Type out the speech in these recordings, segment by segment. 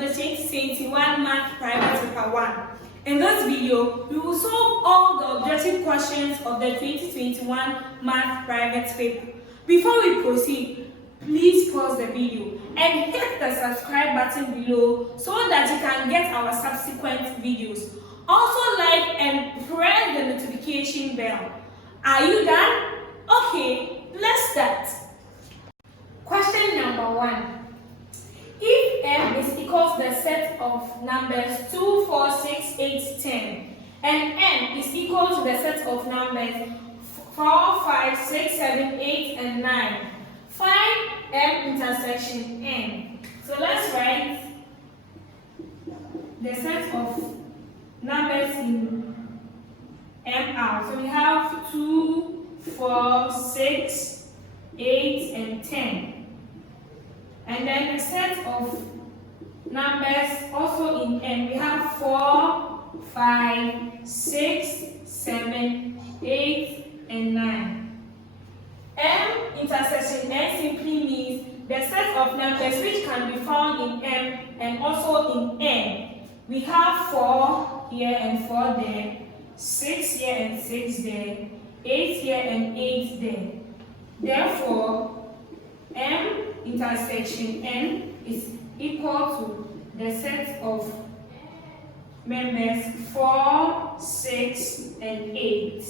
the 2021 Math Private Paper 1. In this video, we will solve all the objective questions of the 2021 Math Private Paper. Before we proceed, please pause the video and hit the subscribe button below so that you can get our subsequent videos. Also like and press the notification bell. Are you done? Okay, let's start. Question number 1. If m is equal to the set of numbers 2, 4, 6, 8, 10, and n is equal to the set of numbers 4, 5, 6, 7, 8, and 9, find m intersection n. So let's write the set of numbers in m out. So we have 2, 4, 6, 8, and 10. And then the set of numbers also in n, we have 4, 5, 6, 7, 8, and 9. M intersection n simply means the set of numbers which can be found in m and also in n. We have 4 here and 4 there, 6 here and 6 there, 8 here and 8 there. Therefore, m intersection n is equal to the set of members 4, 6, and 8.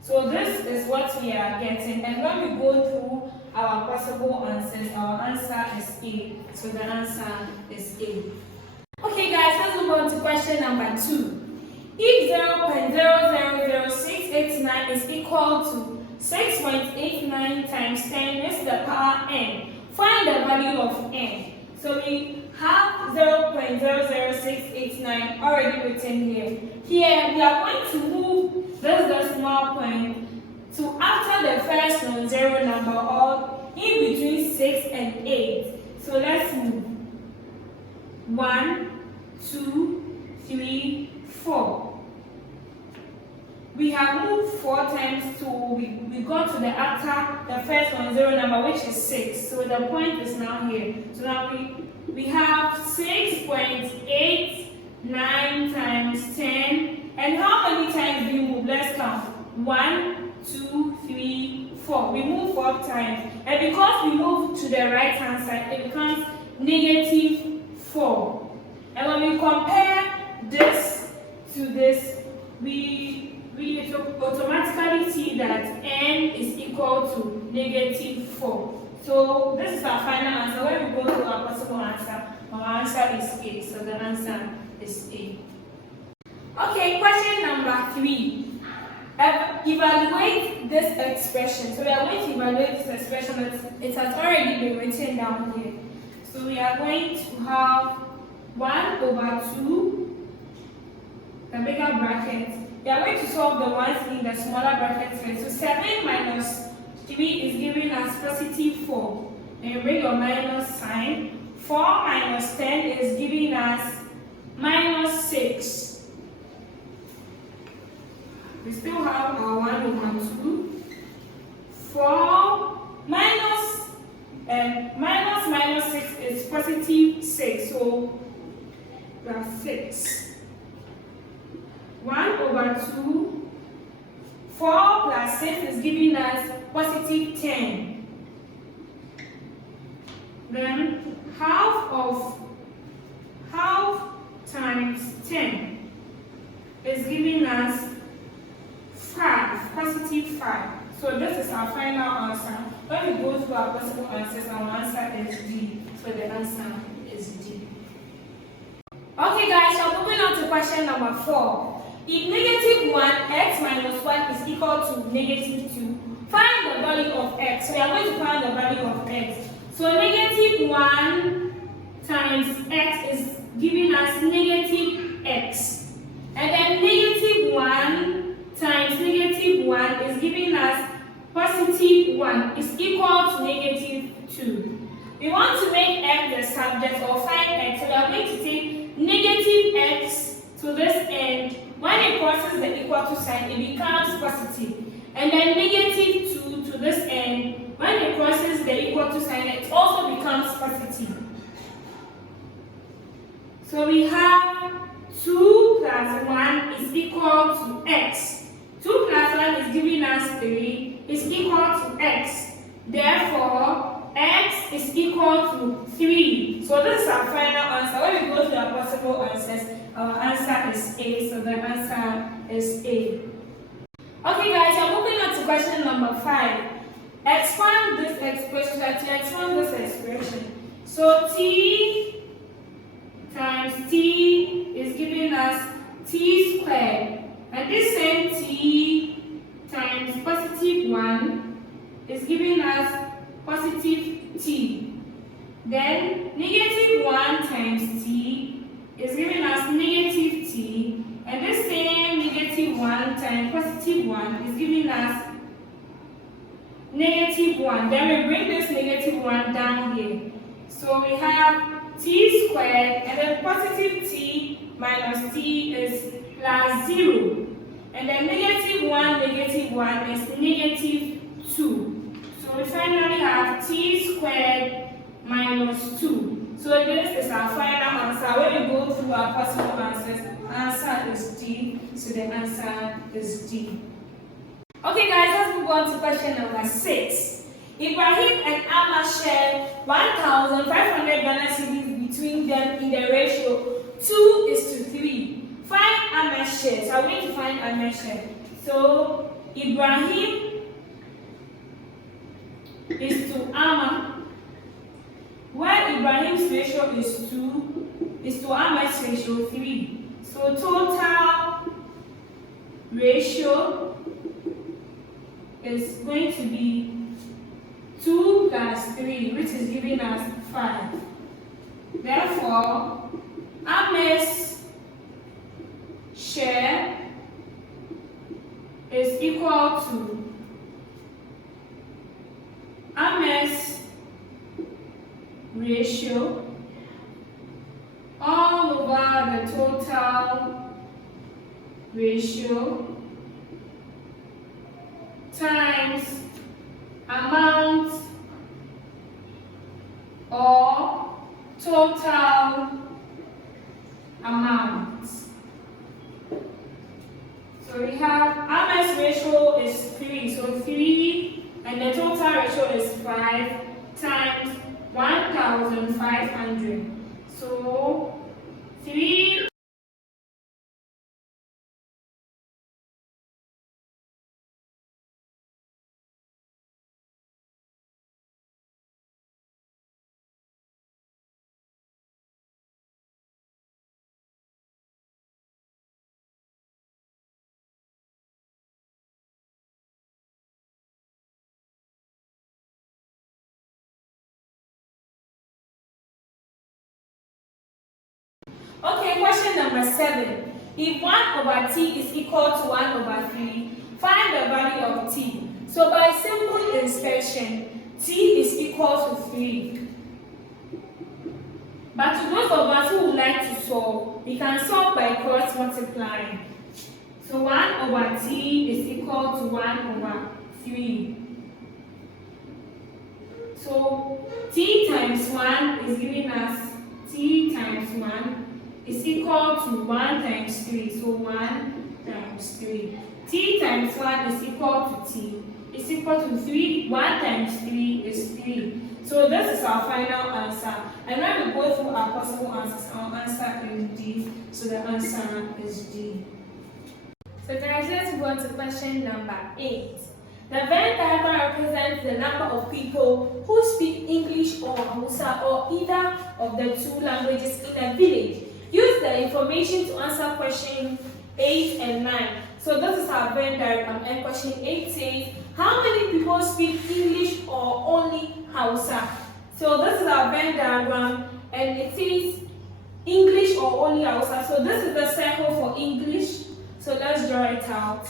So this is what we are getting, and when we go through our possible answers, our answer is A. So the answer is A. Okay guys, let's move on to question number 2. If 0.0000689 is equal to 6.89 times 10 raised to the power n, find the value of n. So we have 0.00689 already written here. Here we are going to move this decimal point to after the first non-zero number or in between 6 and 8. So let's move. 1, 2, 3, 4. We have moved 4 times to we got to the after the first non-zero number, which is 6. So the point is now here. So now we have 6.89 times 10. And how many times do you move? Let's count. 1, 2, 3, 4. We move 4 times. And because we move to the right hand side, it becomes -4. And when we compare this to this, we automatically see that n is equal to -4. So this is our final answer. When we go to our possible answer, our answer is A. So the answer is A. Okay, question number 3. Evaluate this expression. So we are going to evaluate this expression. It has already been written down here. So we are going to have 1/2, the bigger bracket. We are going to solve the ones in the smaller bracket first. So 7 minus 3 is giving us +4. Then bring your minus sign. 4 minus 10 is giving us -6. We still have our 1/2. 4 minus 6 is +6. So we have 6. 1/2. 4 plus 6 is giving us +10. Then half times 10 is giving us 5, +5. So this is our final answer. When we go through our possible answers, our answer is D. So the answer is D. Okay guys, so moving on to question number 4. If -1 x minus 1 is equal to -2, find the value of x. So we are going to find the value of x. So -1 times x is giving us -x. And then -1 times -1 is giving us +1 is equal to -2. We want to make x the subject or find x. So we are going to take -x to this end. When it crosses the equal to sign, it becomes positive. And then -2 to this end. When it crosses the equal to sign, it also becomes positive. So we have 2 plus 1 is equal to x. 2 plus 1 is giving us 3 is equal to x. Therefore, x is equal to 3. So this is our final answer. When we go to our possible answers, our answer is A. So the answer is A. Okay guys, I'm moving on to question number 5. Expand this expression. So t times t is giving us t squared. And this same t times positive 1 is giving us positive t. Then negative 1 times t is giving us negative t. And this same negative 1 times positive 1 is giving us negative 1. Then we bring this negative 1 down here. So we have t squared, and then positive t minus t is plus 0. And then negative 1 is negative 2. So we finally have t squared minus 2. So this is our final answer. When we go through our possible answers, answer is D. So the answer is D. Okay guys, let's move on to question number 6. Ibrahim and Amma share 1,500 Ghana cedis between them in the ratio 2:3. Find Amma's share. So I'm going to find Amma's share. So Ibrahim is to Amma, where Ibrahim's ratio is 2, is to Amma's ratio 3. So total ratio is going to be 2 plus 3, which is giving us 5. Therefore, Amma's share is equal to Amma's ratio all over the total ratio times amount or total amount. So we have Amma's ratio is 3, so 3, and the total ratio is 5 times 1,500. So 3 Okay, question number 7. If 1/t is equal to 1/3, find the value of t. So by simple inspection, t is equal to 3. But to those of us who would like to solve, we can solve by cross multiplying. So 1/t is equal to 1/3. So t times 1 is giving us t times 1 is equal to 1 times 3. So 1 times 3. T times 1 is equal to t. Is equal to 3. 1 times 3 is 3. So this is our final answer. And when we go through our possible answers, our answer is D. So the answer is D. So guys, let's go on to question number 8. The Venn diagram represents the number of people who speak English or Hausa or either of the two languages in a village. Use the information to answer question 8 and 9. So this is our Venn diagram, and question 8 says, how many people speak English or only Hausa? So this is our Venn diagram, and it says English or only Hausa. So this is the circle for English. So let's draw it out.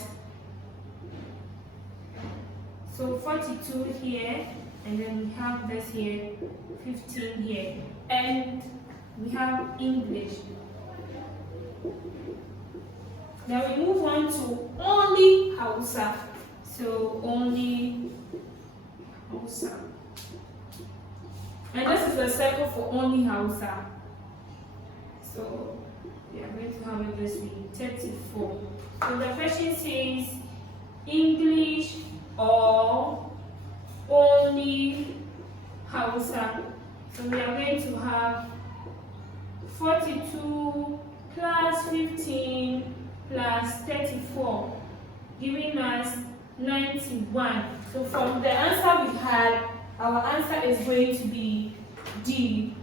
So 42 here, and then we have this here, 15 here, and we have English. Now we move on to only Hausa. So only Hausa. And this is the circle for only Hausa. So we are going to have it this way, 34. So the question says English or only Hausa. So we are going to have 42 plus 15 plus 34, giving us 91. So from the answer we had, our answer is going to be D.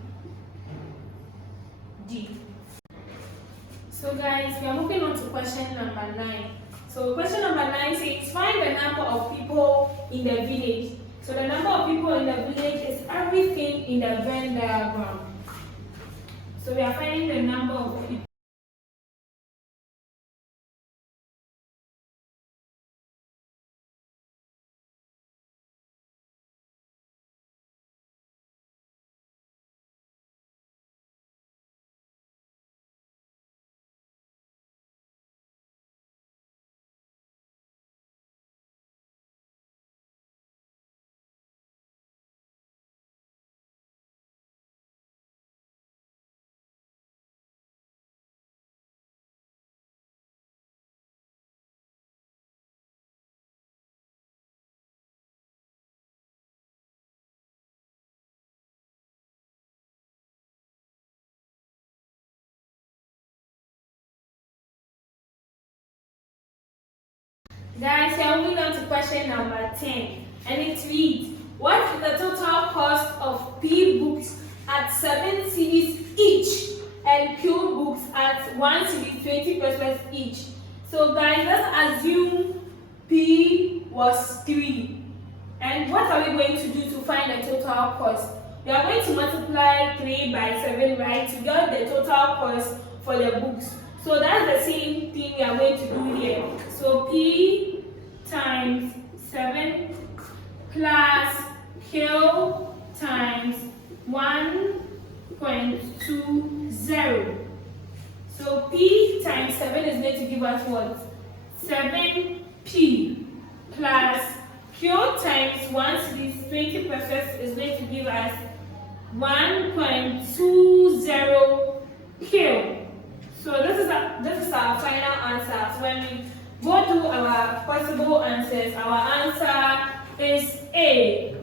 So guys, we are moving on to question number 9. So question number 9 says find the number of people in the village. So the number of people in the village is everything in the Venn diagram. So we are finding the number of people. Guys, we are moving on to question number 10, and it reads, what is the total cost of P books at 7 cedis each and Q books at 1 cedi 20 pesos each? So guys, let's assume P was 3. And what are we going to do to find the total cost? We are going to multiply 3 by 7, right, to get the total cost for the books. So that's the same thing we are going to do here. So P times 7 plus Q times 1.20. So P times 7 is going to give us what? 7P plus Q times 1 cedi 20 pesos is going to give us 1.20Q. So this is our final answer. So when we go through our possible answers, our answer is A.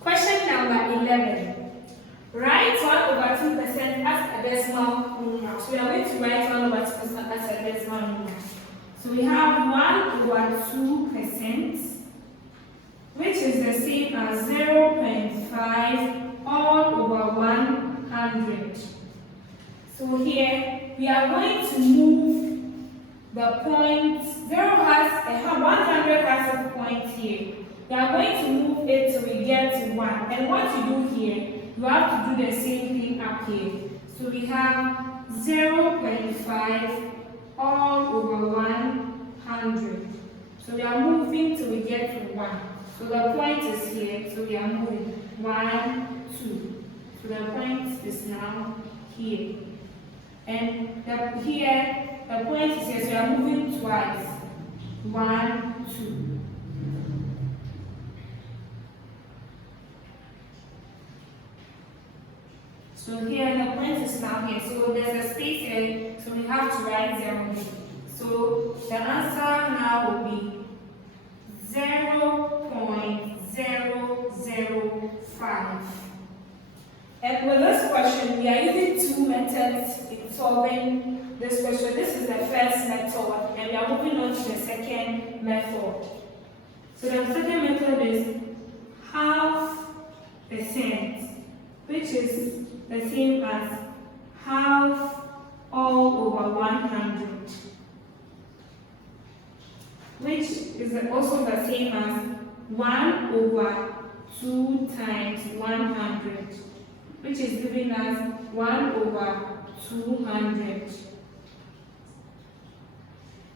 Question number 11. Write 1/2% as a decimal number. So we are going to write 1/2% as a decimal number. So we have 1/2%, which is the same as 0.5 all over 100. So here we are going to move the point. 100 has a point here. We are going to move it till we get to 1. And what you do here, you have to do the same thing up here. So we have 0.5 all over 100. So we are moving till we get to 1. So the point is here. So we are moving 1, 2. So the point is now here. And the point is here. So we are moving twice. 1, 2. So here the point is now here. So there's a space here. So we have to write 0. So the answer now will be 0.005. And with this question, we are using 2 methods in solving this question. This is the first method, and we are moving on to the second method. So the second method is 0.5%, which is the same as half all over 100, which is also the same as 1/2 times 100, which is giving us 1/200.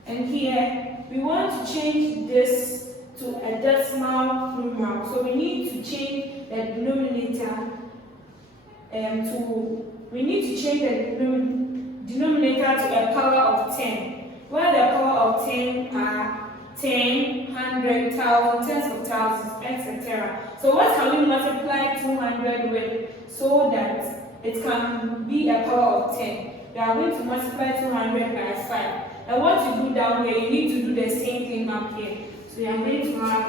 And here we want to change this to a decimal numeral. So we need to change the denominator denominator to a power of 10, where the power of 10 are 10, 100, 1,000, tens of thousands, etc. So what can we multiply 200 with so that it can be a power of 10. You are going to multiply 200 by 5. And what you do down here, you need to do the same thing up here. So you are going to have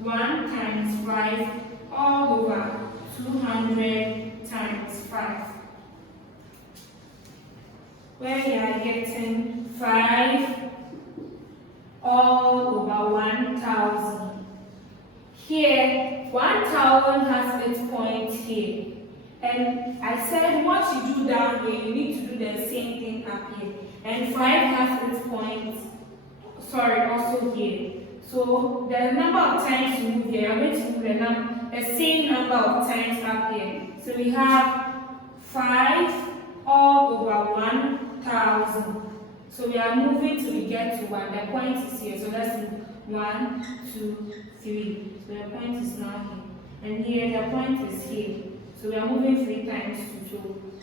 1 times 5 all over 200 times 5. Where you are getting 5 all over 1,000. Here, 1,000 has its point here. And I said what you do down here, you need to do the same thing up here. And 5 has its point, also here. So the number of times you move here, I'm going to move the same number of times up here. So we have 5 all over 1,000. So we are moving till we get to 1. The point is here. So let's do 1, 2, 3. So the point is now here. And here the point is here. So we are moving 3 times to 2.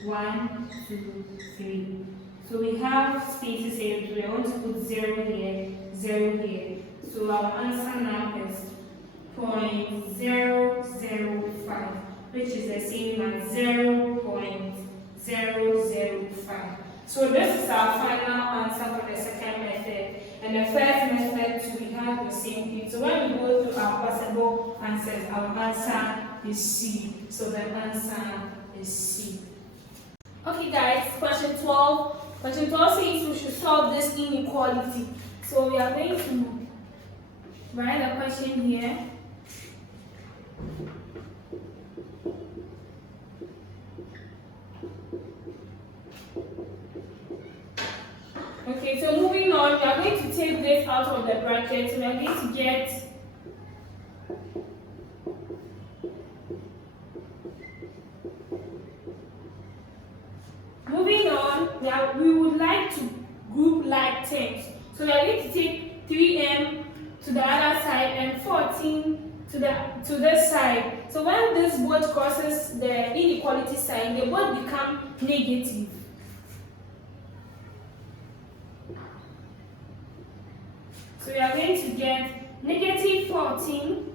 1, 2, 3. So we have spaces here. We want to put 0 here, 0 here. So our answer now is 0.005, which is the same as 0.005. So this is our final answer for the second method. And the first method, we have the same thing. So when we go through our possible answers, our answer is C. So the answer is C. Okay guys, question 12. Question 12 says we should solve this inequality. So we are going to write a question here. Okay, so moving on, we are going to take this out of the bracket. So we are going to get moving on, we would like to group like terms. So we are going to take 3m to the other side and 14 to this side. So when this both crosses the inequality sign, they both become negative. So we are going to get negative 14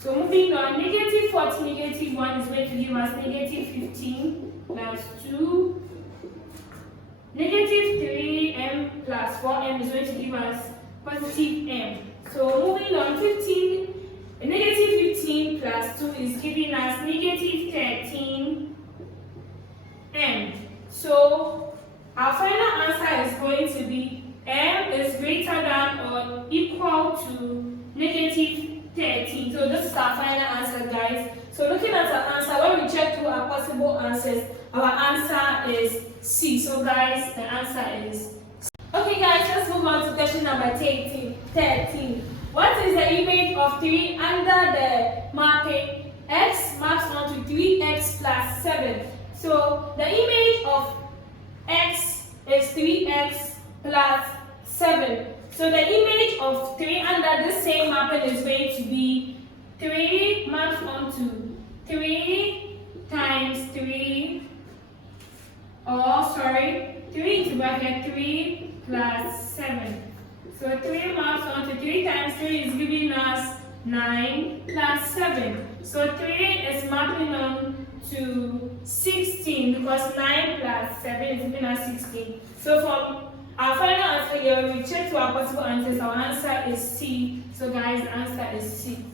So moving on, negative 40, negative 1 is going to give us negative 15 plus 2. Negative 3m plus 4m is going to give us positive m. So moving on, negative 15 plus 2 is giving us negative 13m. So our final answer is going to be m is greater than or equal to negative 13. So this is our final answer, guys. So looking at our answer, when we check through our possible answers, our answer is C. So guys, the answer is C. Okay guys, let's move on to question number 13. What is the image of 3 under the mapping x maps onto 3x plus 7? So the image of x is 3x plus 7. So the image of 3 under this same mapping is going to be 3 mapped onto 3 times 3, 3 into bracket 3 plus 7. So 3 maps onto 3 times 3 is giving us 9 plus 7. So 3 is mapping on to 16 because 9 plus 7 is giving us 16. So from our final answer here, we check to our possible answers. Our answer is C. So guys, the answer is C.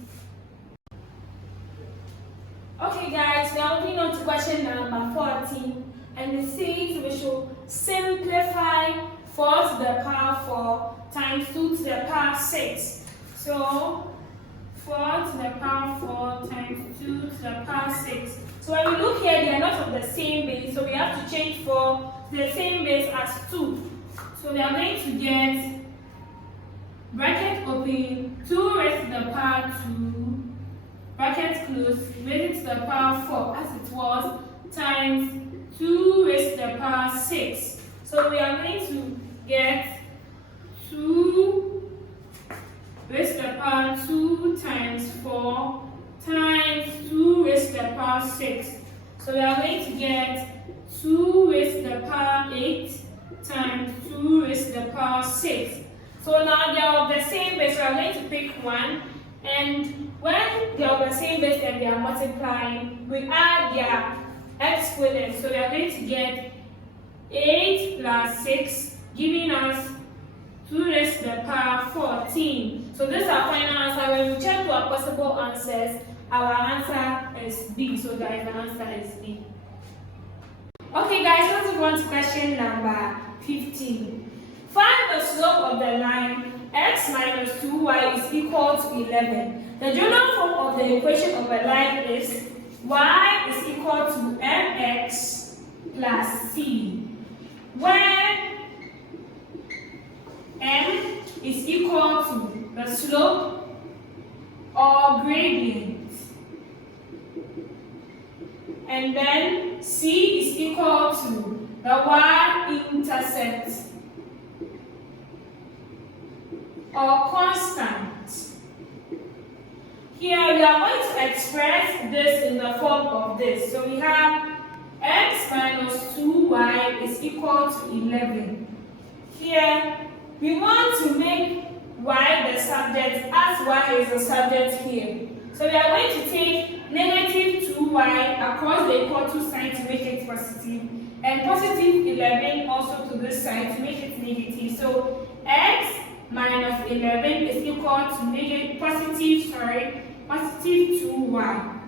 Okay guys, we are moving on to question number 14. And it says we should simplify 4 to the power 4 times 2 to the power 6. So 4 to the power 4 times 2 to the power 6. So when we look here, they are not of the same base. So we have to change 4 to the same base as 2. So we are going to get bracket open 2 raised to the power 2, bracket close, raised to the power 4 as it was, times 2 raised to the power 6. So we are going to get 2 raised to the power 2 times 4 times 2 raised to the power 6. So we are going to get 2 raised to the power 8 times 2 raised to the power 6. So now they are of the same base, so I'm going to pick one. And when they are of the same base and they are multiplying, we add their exponents. So we are going to get 8 plus 6, giving us 2 raised to the power 14. So this is our final answer. When we check to our possible answers, our answer is B. So guys, the answer is B. Okay guys, let's move on to question number 15. Find the slope of the line x minus 2y is equal to 11. The general form of the equation of a line is y is equal to mx plus c, where m is equal to the slope or gradient, and then c is equal to the y-intercept or constant. Here we are going to express this in the form of this. So we have x minus 2y is equal to 11. Here we want to make y the subject as y is the subject here. So we are going to take negative 2y across the equal to sign to make it positive, and positive 11 also to this side to make it negative. So x minus 11 is equal to positive 2y.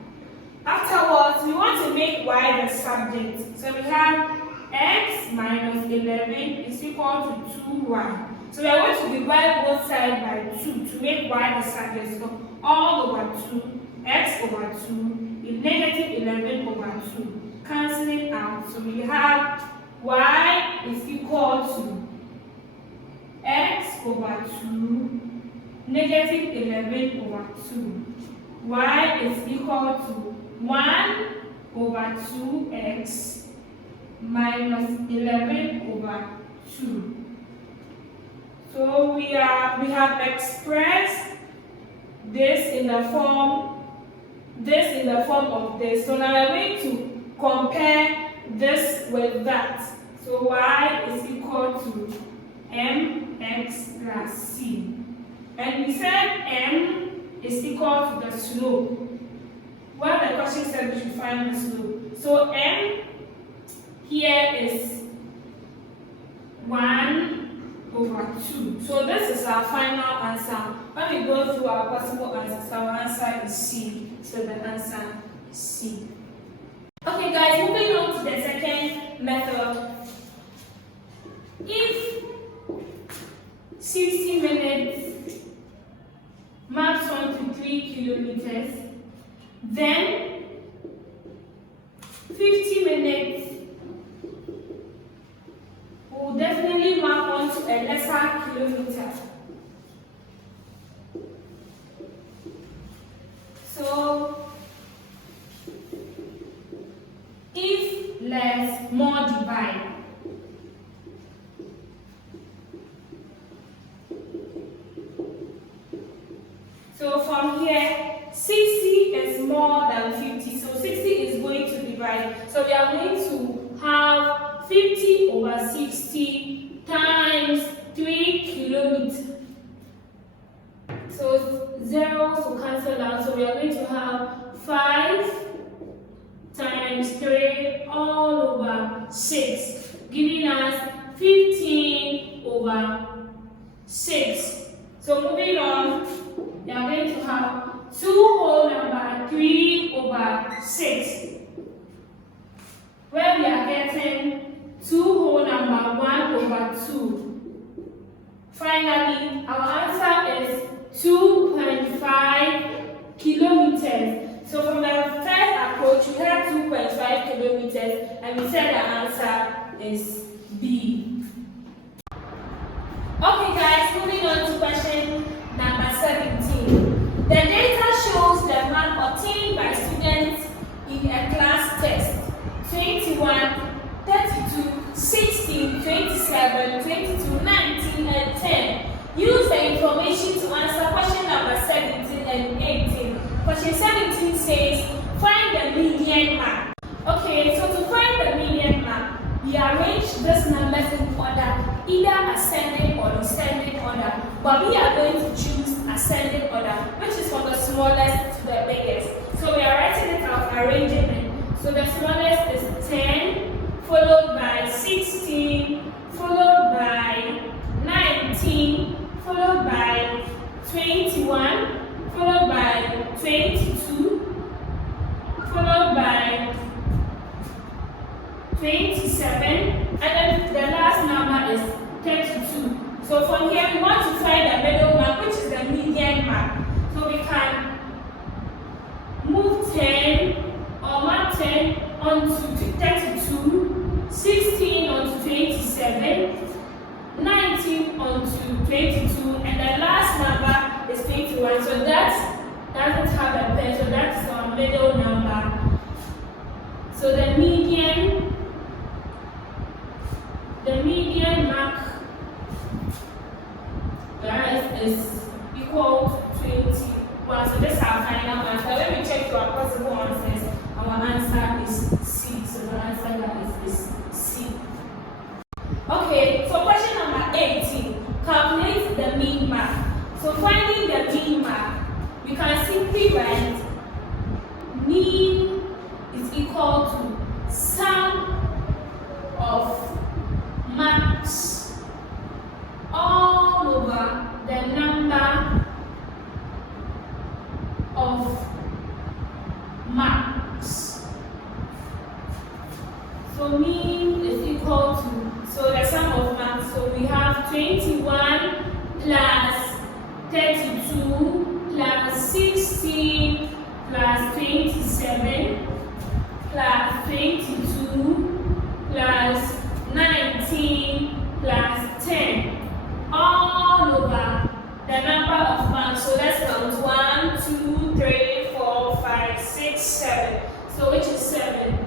Afterwards, we want to make y the subject. So we have x minus 11 is equal to 2y. So we are going to divide both sides by 2 to make y the subject. So all over 2, x over 2 is negative 11 over 2. Cancelling out. So we have y is equal to x over 2 negative 11 over 2. Y is equal to 1 over 2x minus 11 over 2. So we have expressed this in the form of this. So now we are going to compare this with that. So y is equal to mx plus c. And we said m is equal to the slope. Well, the question said we should find the slope. So m here is 1 over 2. So this is our final answer. When we go through our possible answers, our answer is C. So the answer is C. Okay guys, moving on to the second method. If 60 minutes maps on to 3 kilometers, then 50 minutes will definitely map onto a lesser kilometer. So if less, more divide. So from here, 60 is more than 50. So 60 is going to divide. So we are going to have 50 over 60 times 3 kilometers. So zeros will cancel out. So we are going to have 5 times 3 all over 6, giving us 15 over 6. So moving on, we are going to have 2 whole number 3 over 6, where we are getting 2 whole number 1 over 2. Finally, our answer is 2.5 kilometers. So from the first approach, we had 2.5 kilometers, and we said the answer is B. Okay guys, moving on to question number 17. The data shows the mark obtained by students in a class test 21, 32, 16, 27, 22, 19, and 10. Use the information to answer question number 17 and 18. Question 17 says, find the median mark. Okay, so to find the median mark, we arrange these numbers but we are going to choose ascending order, which is from the smallest to the biggest. So we are writing it out, arranging it. So the smallest is 10, followed by 16, followed by 19, followed by 21, followed by 22, followed by 27, and then the last number is 32. So from here we want to find the middle mark, which is the median mark. So we can move 10 or mark 10 onto 32, 16 onto 27, 19 onto 22, and the last number is 21. So that doesn't have a pen, so that's our middle number. So the median mark, guys, is equal to 21. So this is our final answer. Let me check your possible answers. Our answer is C. So the answer that is C. Okay, so question number 18. Calculate the mean mark. So finding the mean mark, we can simply write mean is equal to sum of marks all over the number of marks. So mean is equal to, so the sum of marks, so we have 21 plus 32 plus 16 plus 27 plus 22 plus 19 plus 10 all over the number of marks. So let's count 1, 2, 3, 4, 5, 6, 7. So which is 7.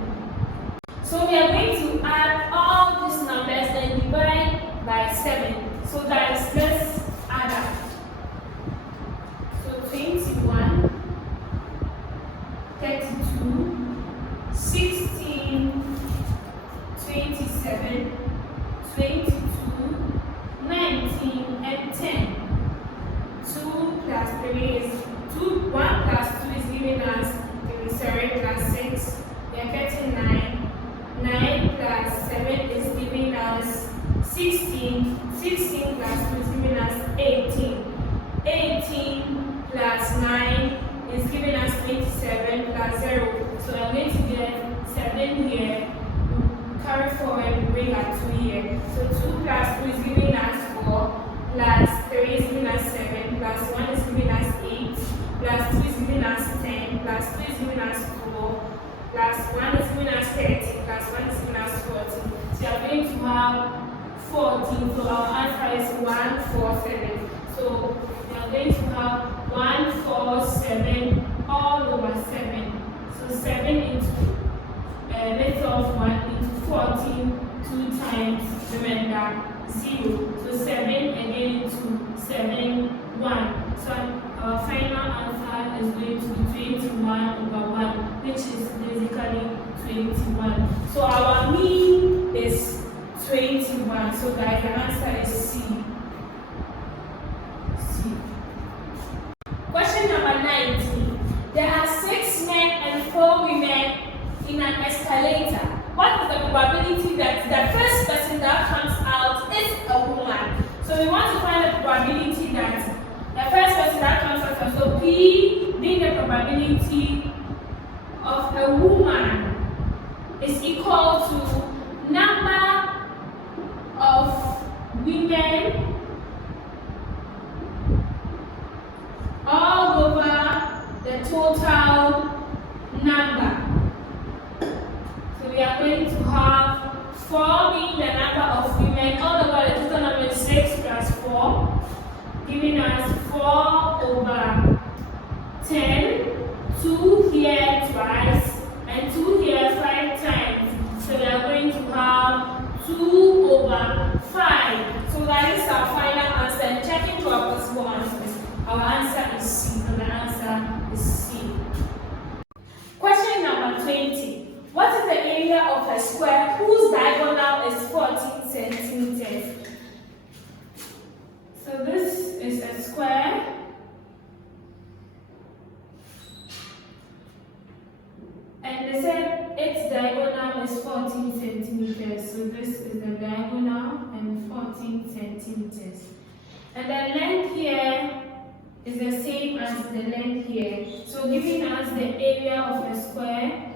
So we are going to add all these numbers and divide by 7. So that is, let's add up. So 21, 32, 16, 27, 22, 19, and 10. 2 plus 3 is 2, 1 plus 2 is giving us 37 plus 6. We are getting 9. 9 plus 7 is giving us 16. 16 plus 2 is giving us 18. 18 plus 9 is giving us 27 plus 0. So I'm going to get 7 here. Carry forward, bring our 2 here. So 2 plus 2 is giving us 4, plus 3 is giving us 7, plus 1 is giving us 8, plus 2 is giving us 10, plus 2 is giving us 4, plus 1 is giving us 30, plus 1 is giving us 40. So we are going to have 14. So our answer is 147. So we are going to have 147 all over 7. So 7 into let's of 1 into 14, 2 times remainder 0. So 7 again into 7, 1. So our final answer is going to be 21 over 1, which is basically 21. So our mean is 21. So guys, the answer is C. Question number 19. There are 6 men and 4 women in an escalator. What is the probability that the first person that comes out is a woman? So we want to find the probability that the first person that comes out, so P being the probability of a woman is equal to number of women all over the total number. So we are going to have 4 being the number of women all over the total number is 6 plus 4, giving us 4 over 10, 2 here twice, and 2 here 5 times. So we are going to have 2 over 5. So that is our final answer. And checking to our possible answers, our answer is C. And the answer is C. Question number 20. What is the area of a square whose diagonal is 14 centimeters? So this square and they said its diagonal is 14 centimeters. So this is the diagonal and 14 centimeters. And the length here is the same as the length here. So giving us the area of a square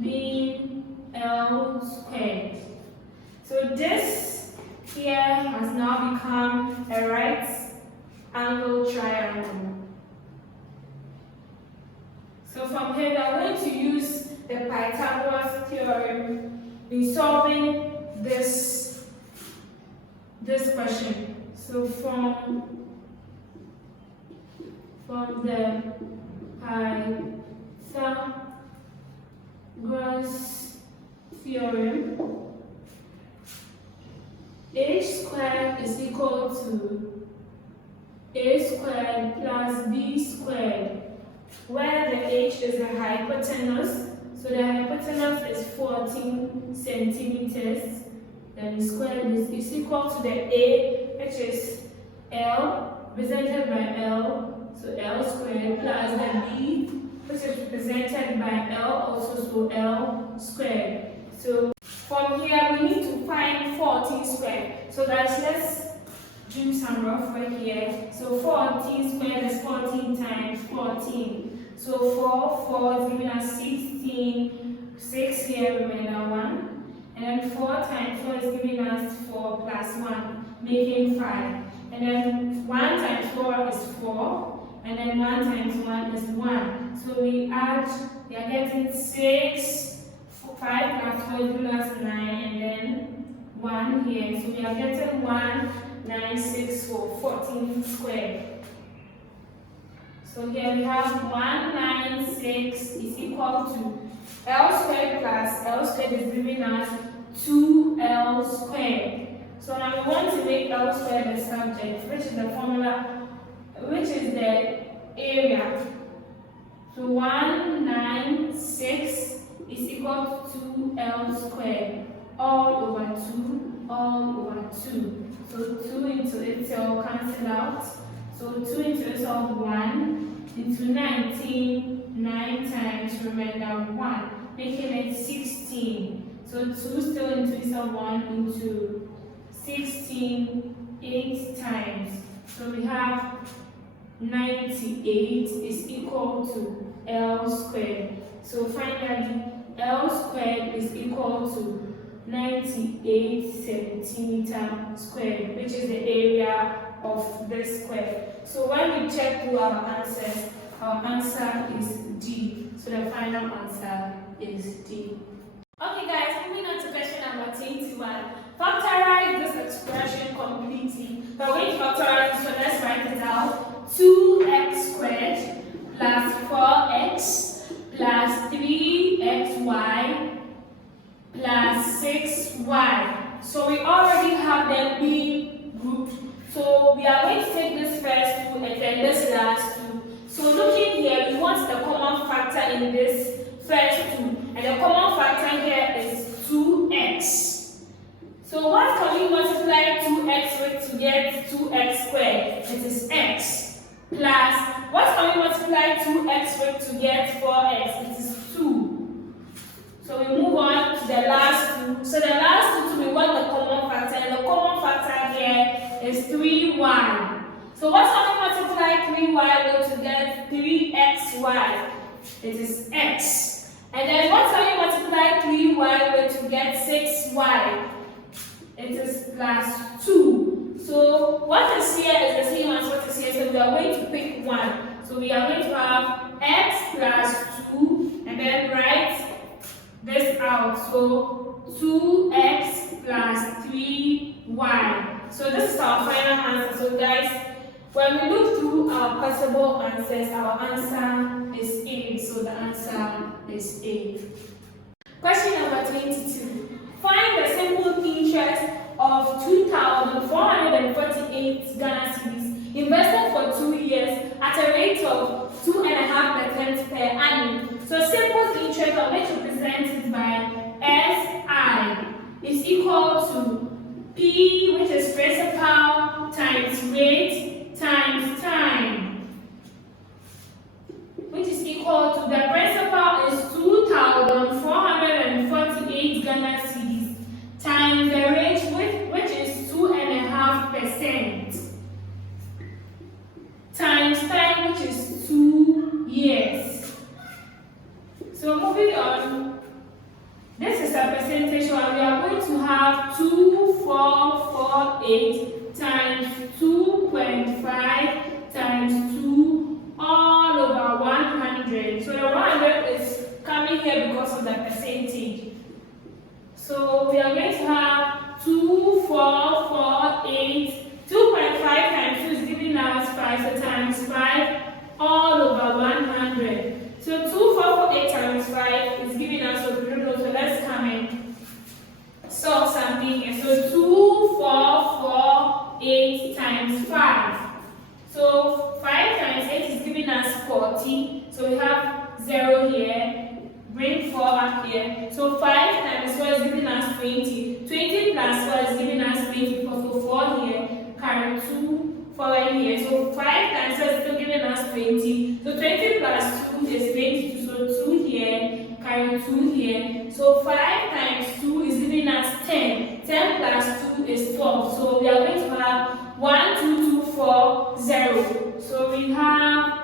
being L squared. So this here has now become a right angle triangle. So from here we are going to use the Pythagorean theorem in solving this question. So from the Pythagorean theorem, a squared is equal to a squared plus b squared, where the h is the hypotenuse. So the hypotenuse is 14 centimeters. Then the square is equal to the a, which is L, represented by L, so L squared, plus the b, which is represented by L, also so L squared. So from here we need to find 14 squared. So guys, let's do some rough work here. So 14 squared is 14 times 14. So 4 is giving us 16, 6 here, remainder 1. And then 4 times 4 is giving us 4 plus 1, making 5. And then 1 times 4 is 4. And then 1 times 1 is 1. So we add, we are getting 6, 5 plus 4 is giving us 9, and then 1 here. So we are getting 1, 9, 6, 4, 14 squared. So here we have 196 is equal to L squared plus L squared is giving us 2L squared. So now we want to make L squared the subject, which is the formula, which is the area. So 196 is equal to 2L squared all over 2, all over 2. So 2 into itself cancel out. So 2 into itself 1 into 19, 9 times remainder 1, making it 16. So 2 still into itself 1 into 16, 8 times. So we have 98 is equal to L squared. So finally, L squared is equal to 98 centimeter squared, which is the area of this square. So when we check through our answer is D. So the final answer is D. Okay guys, moving on to question number 21. Factorize this expression completely. The way to factorize this one, let's write it out. 2x squared plus 4x plus 3xy plus 6y. So we already have them being grouped. So we are going to take this first two and then this last two. So looking here, we want the common factor in this first two. And the common factor here is 2x. So what can we multiply 2x with to get 2x squared? It is x. Plus, what can we multiply 2x with to get 4x? It is 2. So we move on to the last two. So the last two, we want the common factor. And the common factor here is 3y. So what can we multiply 3y with to get 3xy? It is x. And then what can we multiply 3y with to get 6y? It is plus 2. So what is here is the same as what is here. So we are going to pick one. So we are going to have x plus 2 and then write this out. So 2x plus 3y. So this is our final answer. So guys, when we look through our possible answers, our answer is A. So the answer is A. Question number 22. Find the simple interest of 2,448 Ghana cedis invested for 2 years at a rate of 2.5% per annum. So simple interest, of which represented by SI, is equal to P, which is principal, times rate, times times 2.5 times 2 all over 100. So the 100 is coming here because of the percentage. So we are going to have 2, 4, 4, 8. 2.5 times 2 is giving us 5, so times 5 all over 100. So 2448 times 5 is giving us, so we don't know, so let's come and solve something here. So 2448 times 5. So 5 times 8 is giving us 40. So we have 0 here. Bring 4 up here. So 5 times 4 is giving us 20. 20 plus 4 is giving us 24. So 4 here. Carry 2 forward here. So 5 times 4 is still giving us 20. So 20 plus 2 is 22. So 2 here. Carry 2 here. So 5 times 2 is giving us 10. 10 plus 2 is 12. So we are going to have 1, 2, 2, 4, 0. So we have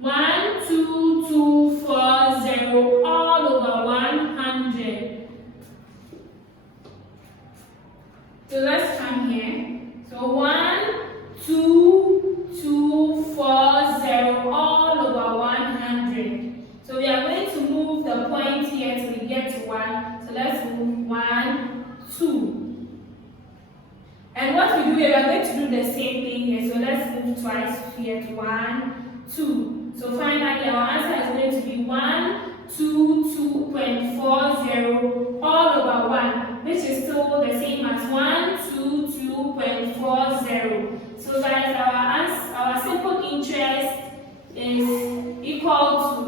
1, 2, 2, 4, 0 all over 100. So let's come here. So 1, 2, 2, 4, 0 all over 100. So we are going to move the point here till we get to 1. So let's move 1, 2. And what we do here, we are going to do the same thing here. So let's move twice here to 1, 2. So finally, our answer is going to be 122.40 all over 1, which is still the same as 122.40. So guys, our simple interest is equal to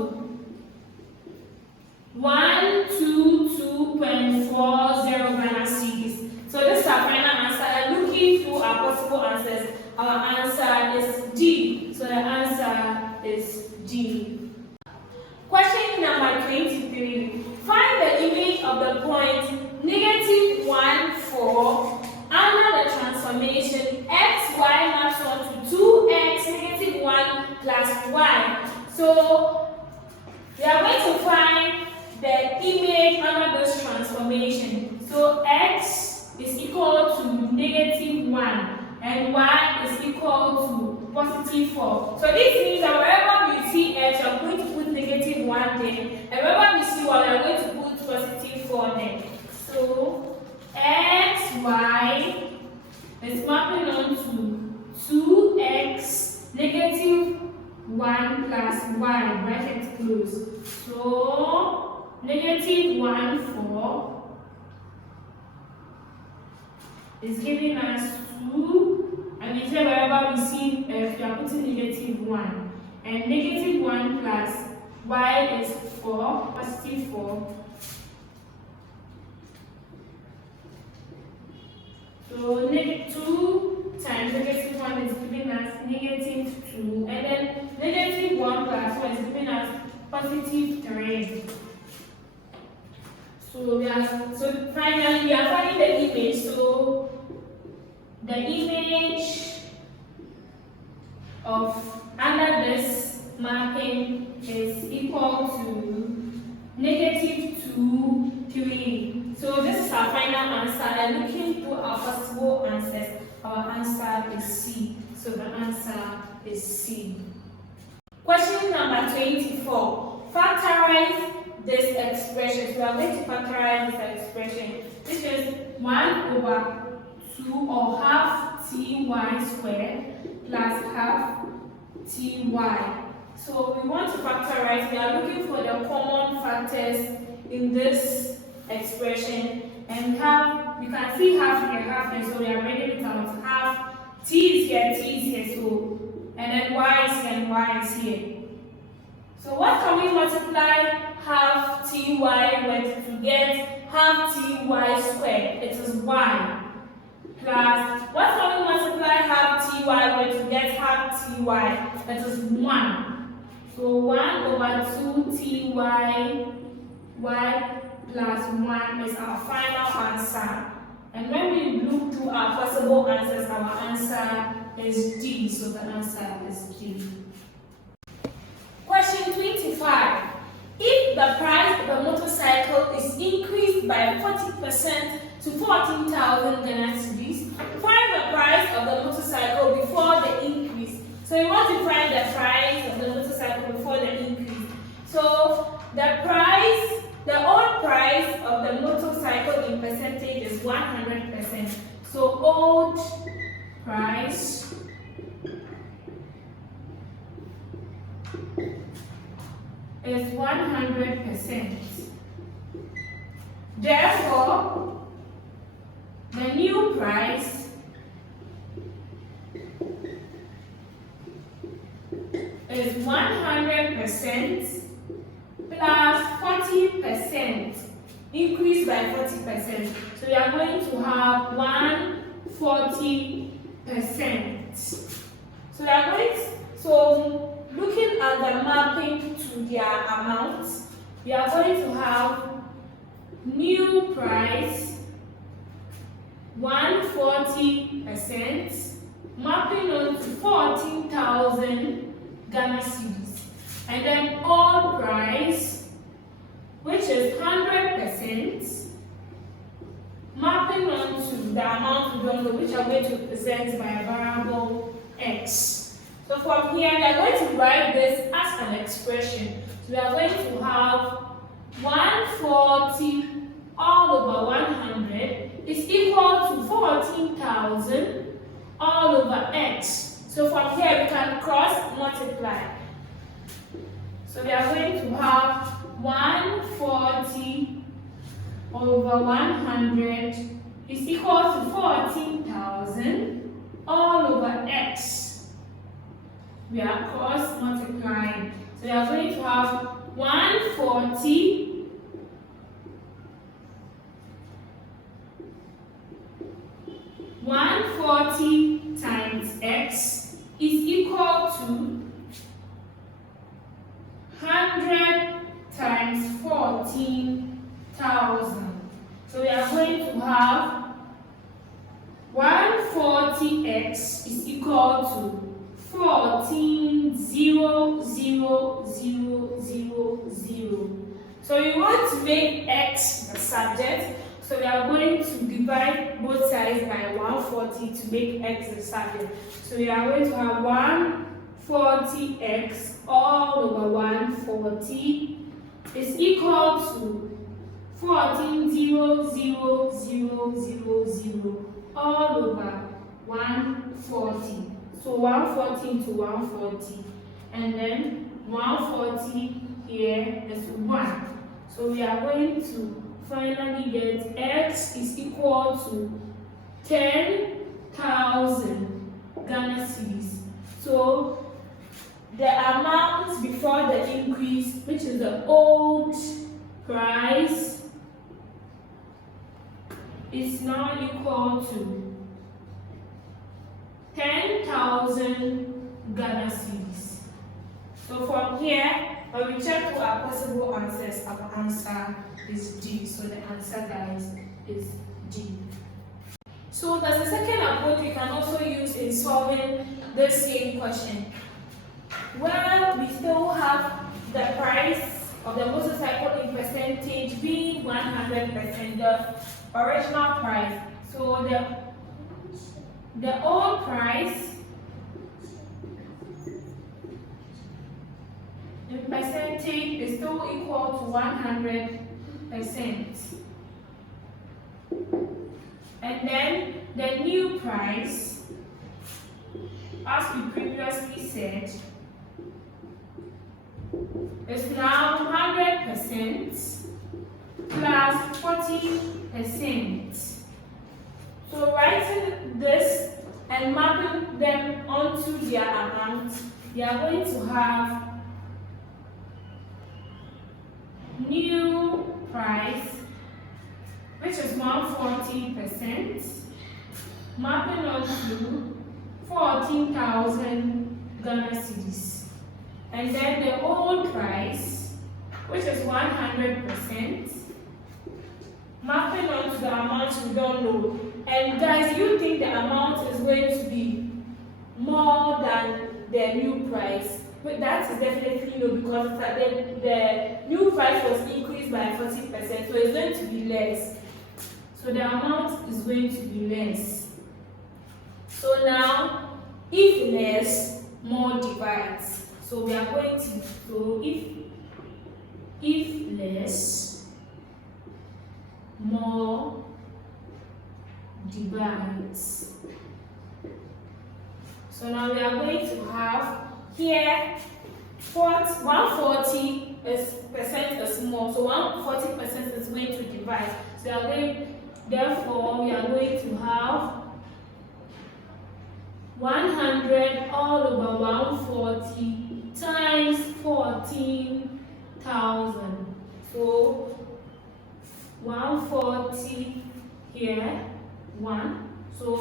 122.40 Ghana cedis. So this is our final answer. And looking through our possible answers, our answer is D. So the answer is D. Question number 23. Find the image of the point -1, 4 under the transformation x, y maps on to 2x -1 plus y. So we are going to find the image under this transformation. So x is equal to -1 and y is equal to +4. So this means that wherever we see x, we are going to put -1 there, and wherever we see y, we are going to put +4 there. So xy is mapping onto 2x -1 plus y, bracket close. So -1, 4 is giving us 2. And here wherever we see we are putting -1, and -1 plus y is 4, +4. So 2 times -1 is giving us -2, and then -1 plus 4 is giving us +3. So finally we are finding the image. So the image of under this mapping is equal to -2, 3. So this is our final answer, and looking through our possible answers, our answer is C. So the answer is C. Question number 24. Factorize this expression. So we are going to factorize this expression, which is 1 over 2 or half ty squared plus half ty. So we want to factorize. We are looking for the common factors in this expression, and we can see half here, so we are writing it out. Half t is here, so and then y is here and y is here. So what can we multiply half ty with to get half ty squared? It is y. Plus, what can we multiply half ty with to get half ty? That is 1. So 1 over 2 ty y plus 1 is our final answer. And when we look through our possible answers, our answer is D. So the answer is D. Question 25. If the price of a motorcycle is increased by 40% to 14,000 Ghana cedis, find the price of the motorcycle before the increase. So we want to find the price of the motorcycle before the increase. So the old price of the motorcycle in percentage is 100%. So old price is 100%. Therefore, the new price is 100% plus 40%, increased by 40%. So we are going to have 140%. So looking at the mapping to their amounts, we are going to have new price 140% mapping on to 14,000 Ghana cedis, and then old price, which is 100%, mapping on to the amount we don't know, which are going to present by a variable x. So from here, we are going to write this as an expression. So we are going to have 140 all over 100 is equal to 14,000 all over x. So from here, we can cross multiply. So we are going to have 140 over 100 is equal to 14,000 all over x. We are cross multiplying. So we are going to have 140 times x is equal to 100 times 14,000. So we are going to have 140x is equal to 14,000,000. So we want to make x the subject. So we are going to divide both sides by 140 to make x the subject. So we are going to have 140x all over 140 is equal to 14,000,000 all over 140. So 140 into 140, and then 140 here is 1. So we are going to finally get x is equal to 10,000 Ghana cedis. So the amount before the increase, which is the old price, is now equal to 10,000 Ghana cedis. So from here, when we check for our possible answers, our answer is D. So the answer, guys, is D. So there's a second approach we can also use in solving the same question, where we still have the price of the motorcycle in percentage being 100%, the original price. So the old price in percentage is still equal to 100%. And then the new price, as we previously said, is now 100% plus 40%. So writing this and mapping them onto their amount, we are going to have new price, which is 140%, mapping onto 14,000 Ghana cedis. And then the old price, which is 100%, mapping onto the amount we don't know. And guys, you think the amount is going to be more than the new price? But that is definitely no, because the new price was increased by 40%, so it's going to be less. So the amount is going to be less. So now, if less, more divides. So we are going to go if less, more divides. So now we are going to have here 140 percent is more, so 140% is going to divide. So therefore we are going to have 100 all over 140 times 14,000. So 140 here, 1. So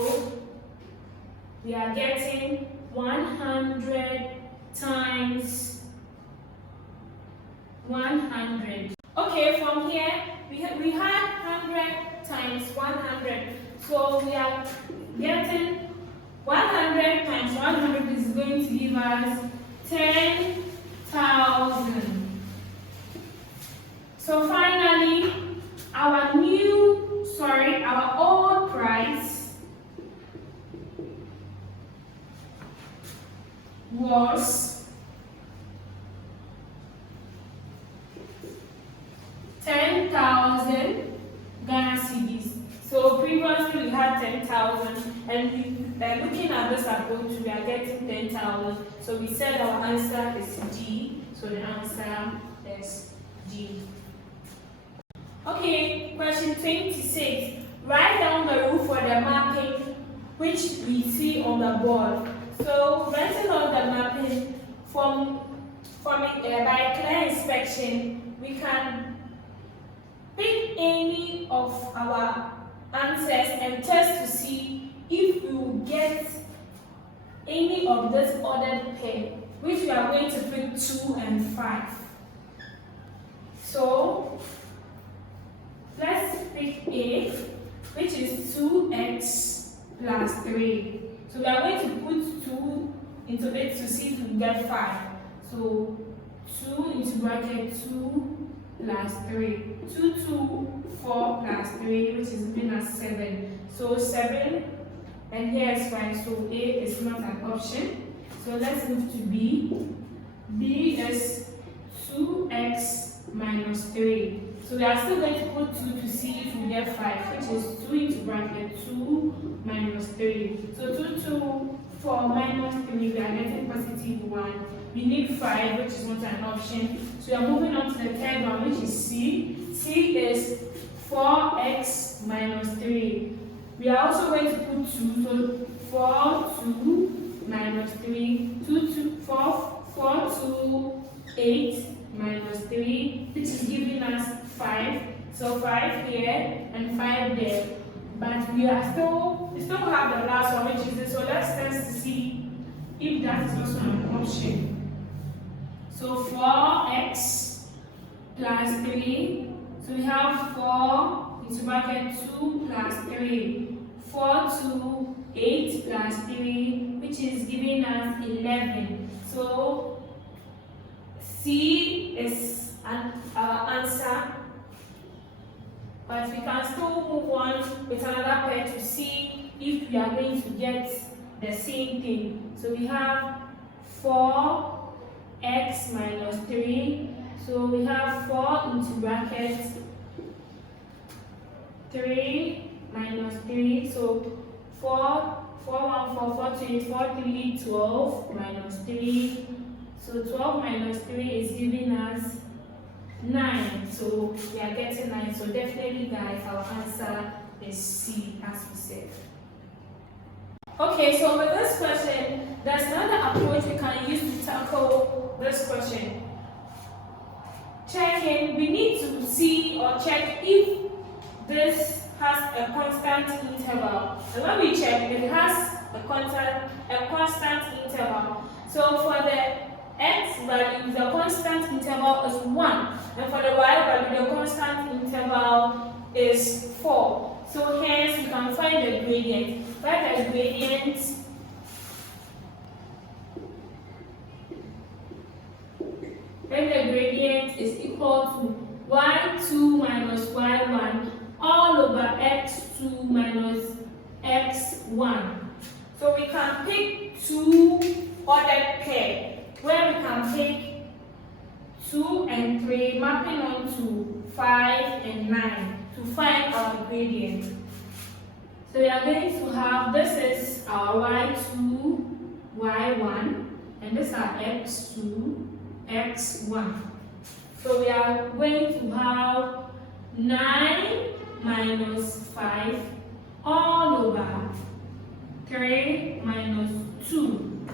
we are getting 100 times 100. Okay, from here we had 100 times 100. So we are getting 100 times 100 is going to give us 10,000. So finally, our old price was 10,000 Ghana cedis. So previously we had 10,000, and looking at this approach, we are getting 10,000. So we said our answer is D. So the answer is D. Okay, question 26. Write down the rule for the mapping which we see on the board. So writing on the mapping by clear inspection, we can pick any of our answers and test to see if we will get any of this ordered pair, which we are going to pick 2 and 5. So let's pick A, which is 2x plus 3. So we are going to put 2 into it to see if we get 5. So 2 into bracket 2 plus 3. 2, 2, 4 plus 3, which is given as 7. So 7, and here is 5. So A is not an option. So let's move to B. B is 2x minus 3. So we are still going to put 2 to see if we get 5, which is 2 into bracket 2 minus 3. So 2, 2, 4 minus 3, we are getting positive 1. We need 5, which is not an option. So we are moving on to the third one, which is C. C is 4x minus 3. We are also going to put 2, so 4, 2 minus 3, 4, 2, 8 minus 3, which is giving us 5. So 5 here and 5 there. But we still have the last one, which is this. So let's test to see if that is also an option. So 4x plus 3. So we have 4 into bracket 2 plus 3. 4, 2, 8 plus 3, which is giving us 11. So C is our answer. But we can still move on with another pair to see if we are going to get the same thing. So we have 4x minus 3. So we have 4 into bracket 3 minus 3. So 4, 1, 4, 4, 2, 4, 3, 12 minus 3. So 12 minus 3 is giving us 9. So we are getting 9. So definitely, guys, our answer is C, as we said. Okay, so with this question, there's another approach we can use to tackle this question. Checking, we need to see or check if this has a constant interval. And when we check, it has a constant interval. So for the x value, the constant interval is 1. And for the y value, the constant interval is 4. So hence, we can find the gradient. Find the gradient is equal to y2 minus y1 all over x2 minus x1. So we can pick two ordered pair where we can pick 2 and 3 mapping onto 5 and 9 to find our gradient. So we are going to have, this is our y2, y1, and this is our x2, x1. So we are going to have 9 minus 5 all over 3 minus 2.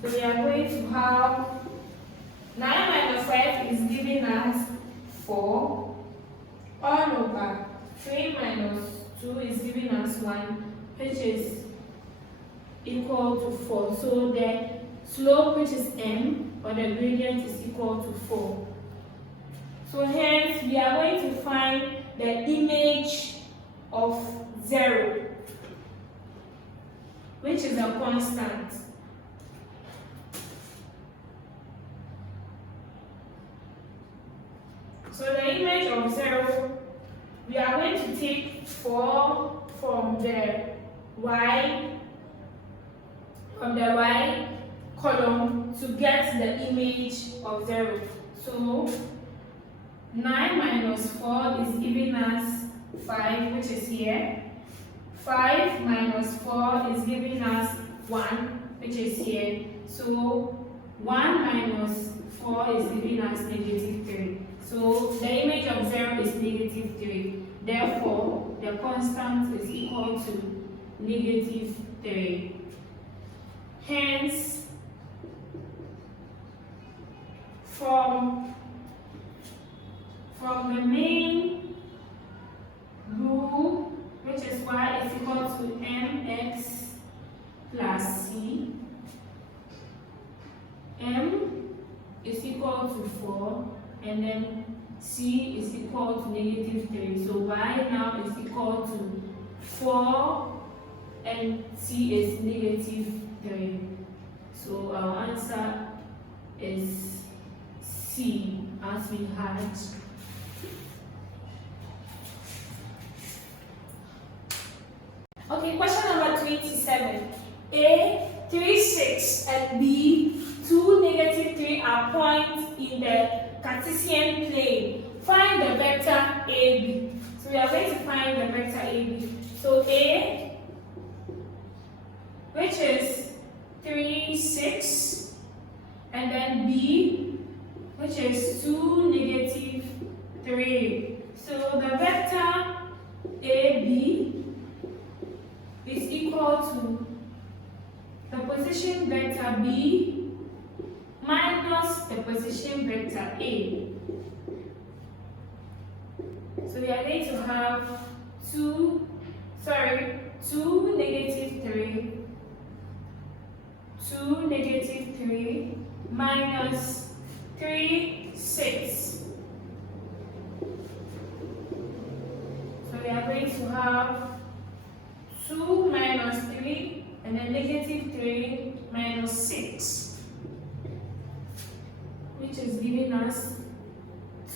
So we are going to have 9 minus 5 is giving us 4 all over 3 minus 2 is giving us 1, which is equal to 4. So the slope, which is m, or the gradient, is equal to 4. So hence we are going to find the image of 0, which is a constant. So the image of 0, we are going to take 4 from the y column to get the image of 0. So 9 minus 4 is giving us 5, which is here. 5 minus 4 is giving us 1, which is here. So 1 minus 4 is giving us negative 3. So the image of 0 is negative 3. Therefore, the constant is equal to negative 3. Hence, from the main rule, which is y is equal to mx plus c, m is equal to 4, and then c is equal to negative 3. So y now is equal to 4 and c is negative 3. So our answer is C, as we had. Okay, question number 27. A, 3, 6, and B, 2, negative 3 are points in the Cartesian plane. Find the vector AB. So we are going to find the vector AB. So A, which is 3, 6, and then B, which is 2, negative 3. So the vector AB is equal to the position vector B minus the position vector A. So we are going to have 2, negative 3, 2, negative 3 minus 3, 6. So we are going to have 2 minus 3 and then negative 3 minus 6, which is giving us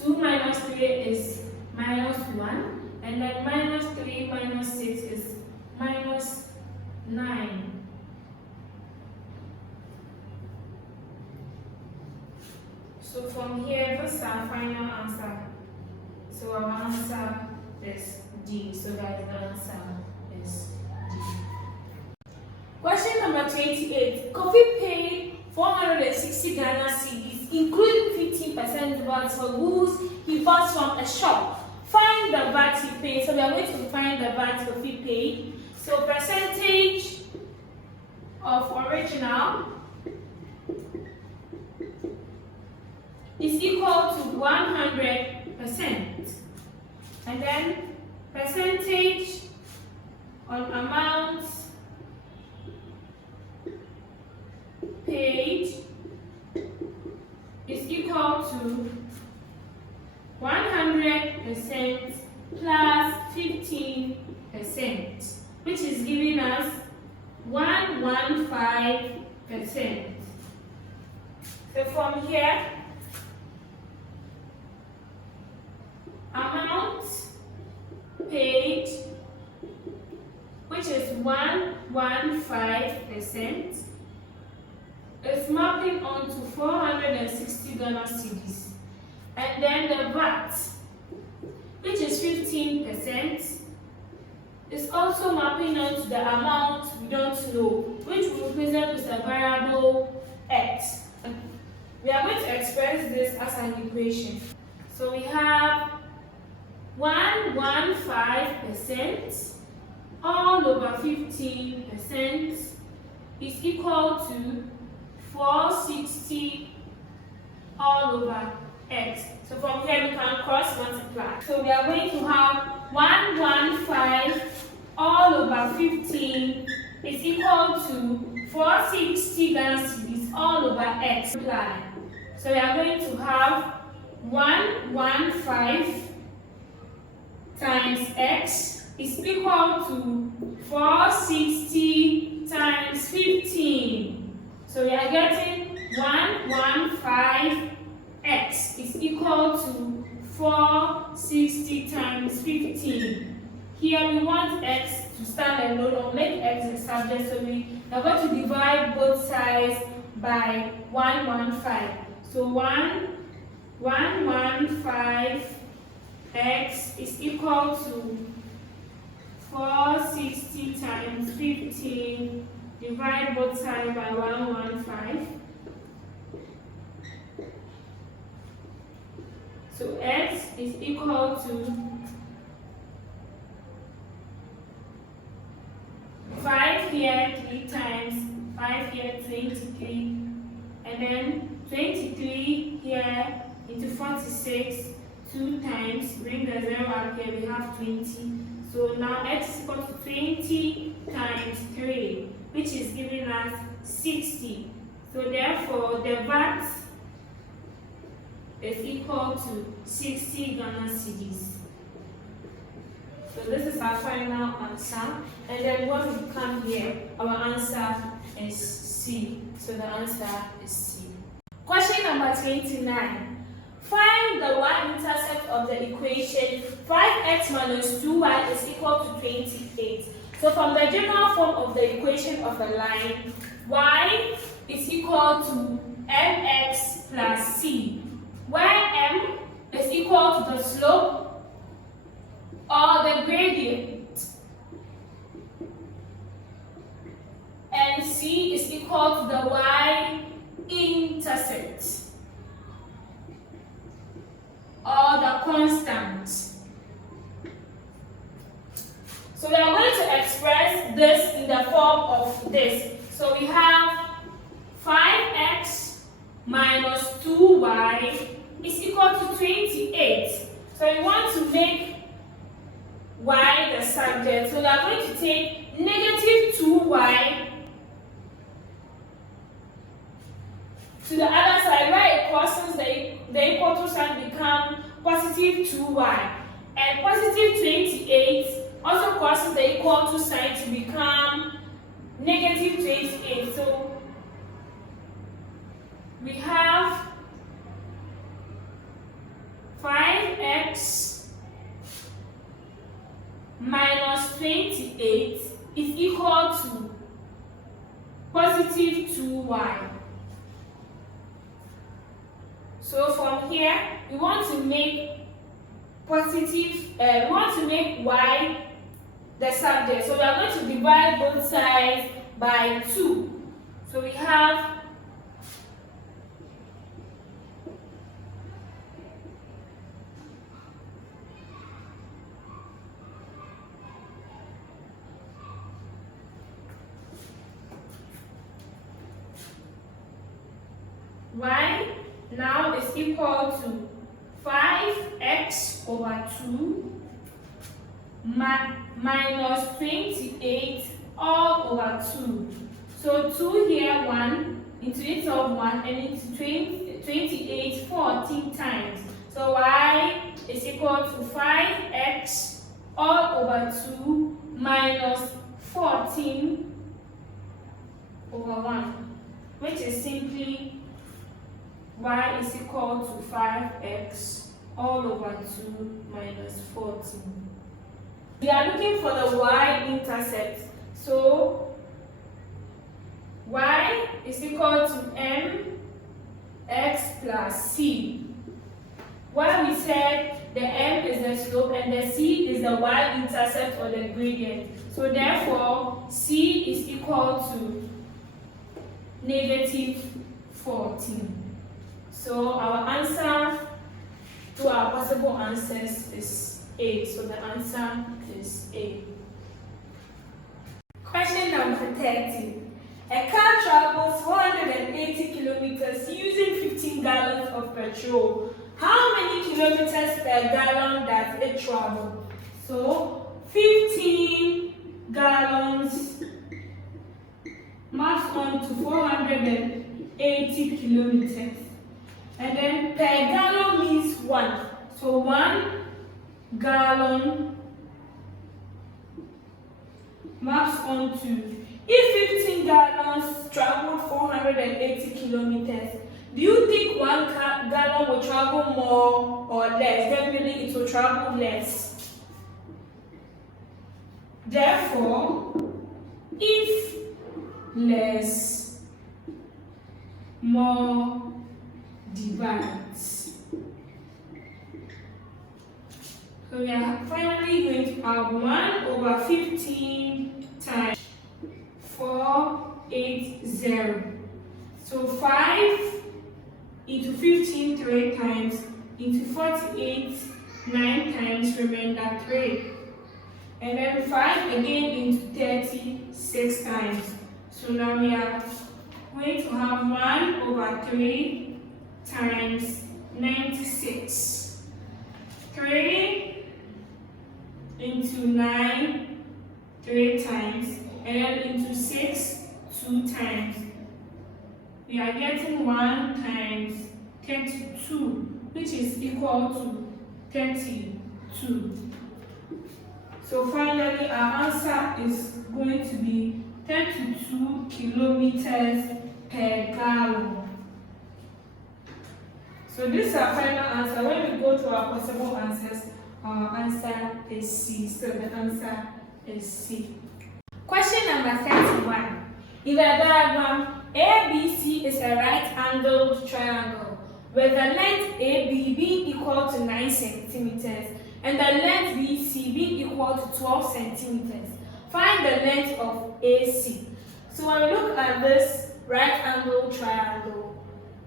2 minus 3 is minus 1, and then minus 3 minus 6 is minus 9. So from here, this is our final answer. So our answer is D. So that the answer is D. Question number 28. Coffee paid 460 Ghana cedis, including 15% VAT for goods he bought from a shop. Find the VAT he paid. So we are going to find the VAT Coffee paid. So percentage of original is equal to 100%. And then percentage on amount paid is equal to 100% plus 15%, which is giving us 115%. So from here, amount paid, which is 115%, is mapping onto 460 Ghana cedis. And then the VAT, which is 15%, is also mapping onto the amount we don't know, which we represent with a variable x. We are going to express this as an equation. So we have 115% all over 15% is equal to 460 all over x. So from here we can cross multiply. So we are going to have 115 all over 15 is equal to 460 Ghana cedis all over x. So we are going to have 115 times x is equal to 460 times 15. So we are getting 115x is equal to 460 times 15. Here we want x to stand alone or make x a subject, so we are going to divide both sides by 115. So 115x is equal to 460 times 15, divide both sides by 115. So x is equal to 5 here 3 times, 5 here 23, and then 23 here into 46, 2 times, bring the 0 up here, we have 20. So now x is equal to 20 times 3, which is giving us 60. So therefore, the VAT is equal to 60 Ghana cedis. So this is our final answer. And then when we come here, our answer is C. So the answer is C. Question number 29. Find the y-intercept of the equation 5x minus 2y is equal to 28. So from the general form of the equation of a line, y is equal to mx plus c, where m is equal to the slope or the gradient, and c is equal to the y-intercept or the constant. So we are going to express this in the form of this. So we have 5x minus 2y is equal to 28. So we want to make y the subject. So we are going to take negative 2y to the other side, where it crosses the equal to sign become positive 2y, and positive 28 also crosses the equal to sign to become negative 28. So we have 5x minus 28 is equal to positive 2y. So from here, we want to make y the subject. So we are going to divide both sides by 2. So we have y now is equal to 5x over 2 minus 28 all over 2. So 2 here 1 into itself 1 and into 28 14 times. So y is equal to 5x all over 2 minus 14 over 1, which is simply y is equal to 5x all over 2 minus 14. We are looking for the y-intercept. So y is equal to mx plus c. Why we said the m is the slope and the c is the y-intercept or the gradient. So therefore, c is equal to negative 14. So our answer to our possible answers is A. So the answer is A. Question number 30. A car travels 480 kilometers using 15 gallons of petrol. How many kilometers per gallon does it travel? So 15 gallons maps on to 480 kilometers. And then per gallon means 1. So 1 gallon maps onto. If 15 gallons traveled 480 kilometers, do you think 1 gallon will travel more or less? Definitely it will travel less. Therefore, if less, more divides. So we are finally going to have 1 over 15 times 480. So 5 into 15 3 times, into 48 9 times, remainder 3. And then 5 again into 36 times. So now we are going to have 1 over 3 times 96. 3 into 9 3 times, and then into 6 2 times. We are getting 1 times 32, which is equal to 32. So finally our answer is going to be 32 kilometers per gallon. So this is our final answer. When we go to our possible answers, our answer is C. So the answer is C. Question number 31. In the diagram, ABC is a right-angled triangle with the length AB being equal to 9 centimeters and the length BC being equal to 12 centimeters. Find the length of AC. So when we look at this right-angled triangle,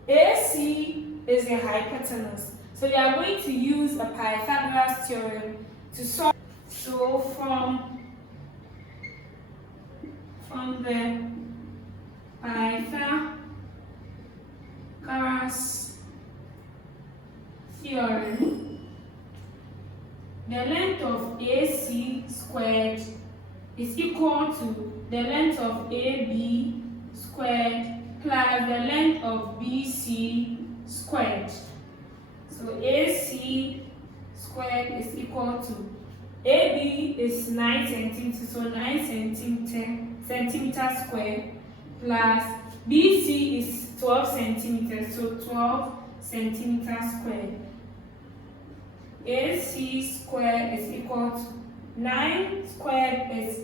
AC is the hypotenuse. So we are going to use a Pythagorean theorem to solve. So from the Pythagorean theorem, the length of AC squared is equal to the length of AB squared plus the length of BC squared. So AC squared is equal to AB is 9 centimeters, so 9 centimeters squared plus BC is 12 centimeters, so 12 centimeters squared. AC squared is equal to 9 squared is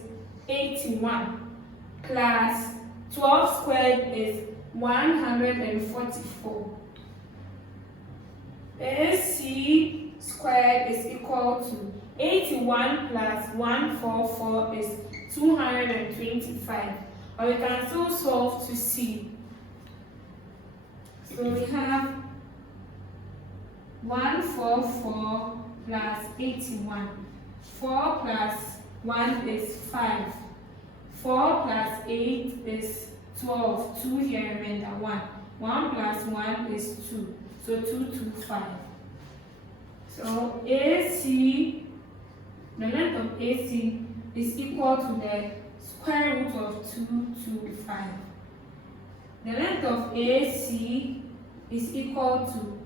81 plus 12 squared is 144. AC squared is equal to 81 plus 144 is 225. Or we can still solve to see. So we have 144 plus 81. 4 plus 1 is 5. 4 plus 8 is 12. 2 here, remainder 1. 1 plus 1 is 2. So 225. So AC, the length of AC is equal to the square root of 225. The length of AC is equal to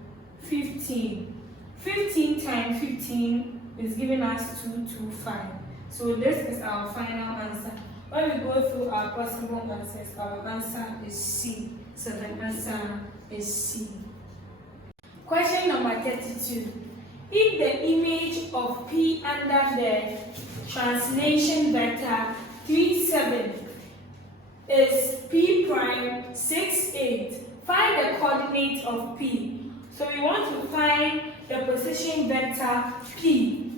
15. 15 times 15 is giving us 225. So this is our final answer. When we go through our possible answers, our answer is C. So the answer is C. Question number 32. If the image of P under the translation vector 3, 7 is P prime 6, 8. Find the coordinate of P. So we want to find the position vector P.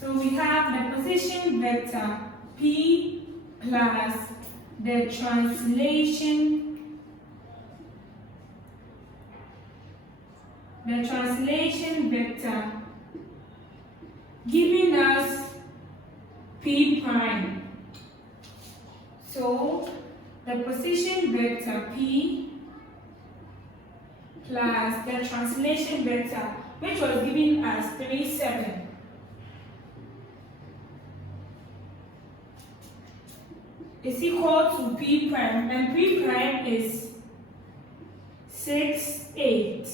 So we have the position vector P plus the translation vector giving us P prime. So the position vector P plus the translation vector, which was giving us 3, 7, is equal to P prime, and P prime is 6, 8.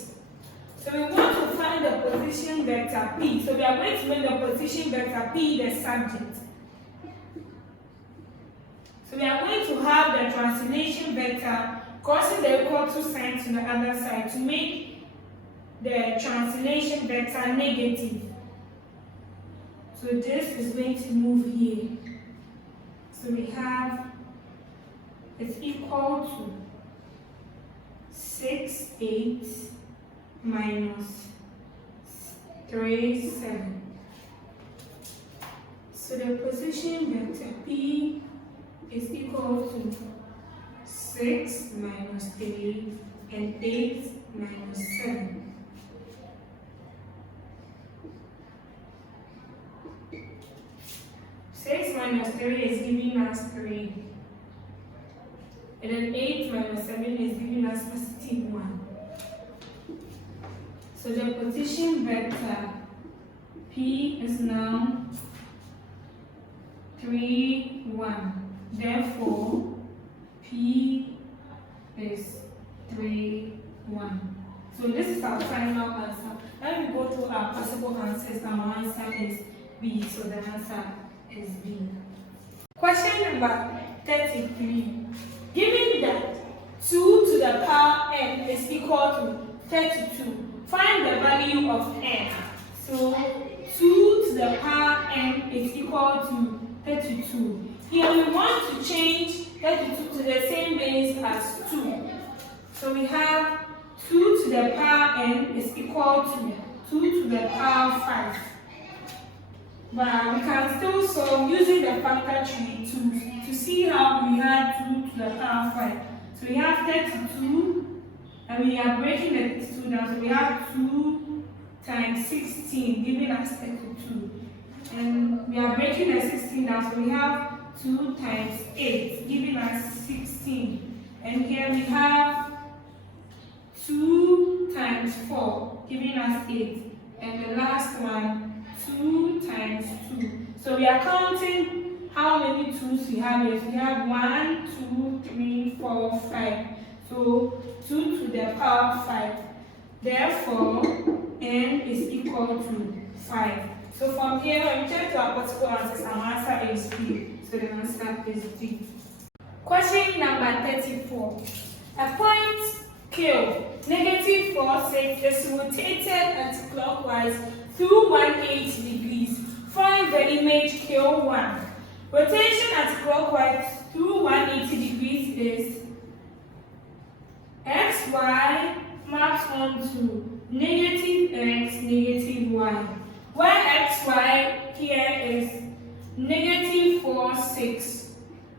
So we want to find the position vector P. So we are going to make the position vector P the subject. So we are going to have the translation vector crossing the equal to sign to the other side to make the translation vector negative. So this is going to move here. So we have it's equal to 6, 8 minus 3, 7. So the position vector P is equal to 6 minus 3 and 8 minus 7. Six minus 3 is giving us 3. And then 8 minus 7 is giving us positive 1. So the position vector P is now 3, 1. Therefore, P is 3, 1. So this is our final answer. Now we go to our possible answers. Our answer is B. So the answer is B. Question number 33. Given that 2 to the power n is equal to 32, find the value of n. So 2 to the power n is equal to 32. Here we want to change 32 to the same base as 2. So we have 2 to the power n is equal to 2 to the power 5. But we can still solve using the factor tree to see how we had 2 to the power 5. So we have 32, and we are breaking the 32 down. So we have 2 times 16, giving us 32. And we are breaking the 16 down. So we have 2 times 8, giving us 16. And here we have 2 times 4, giving us 8. And the last one, 2 times 2. So we are counting how many 2's we have here. So we have 1, 2, 3, 4, 5. So 2 to the power 5. Therefore, n is equal to 5. So from here, when we check to our possible answers, our answer is D. So the answer is D. Question number 34. A point Q, negative 4, 6 is rotated anti-clockwise through 180 degrees. Find the image Q1. Rotation anti-clockwise through 180 degrees is xy maps onto negative x, negative y. Where xy here is negative 4, 6.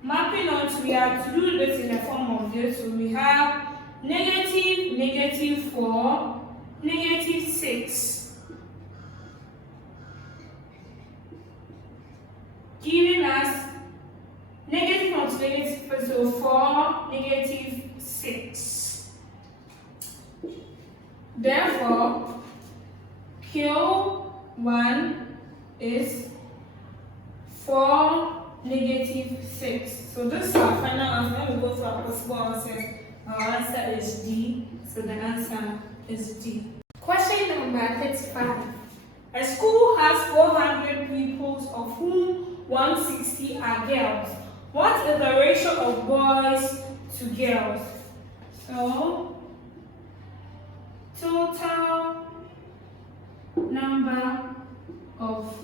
Mapping onto, we have to do this in the form of this. So we have negative, negative 4, negative 6. Giving us negative onto negative, so 4, negative 6. Therefore, Q1 is 4, negative 6. So this is our final answer. When we go to our possible answers, our answer is D. So the answer is D. Question number 35. A school has 400 pupils, of whom 160 are girls. What is the ratio of boys to girls? So, total number of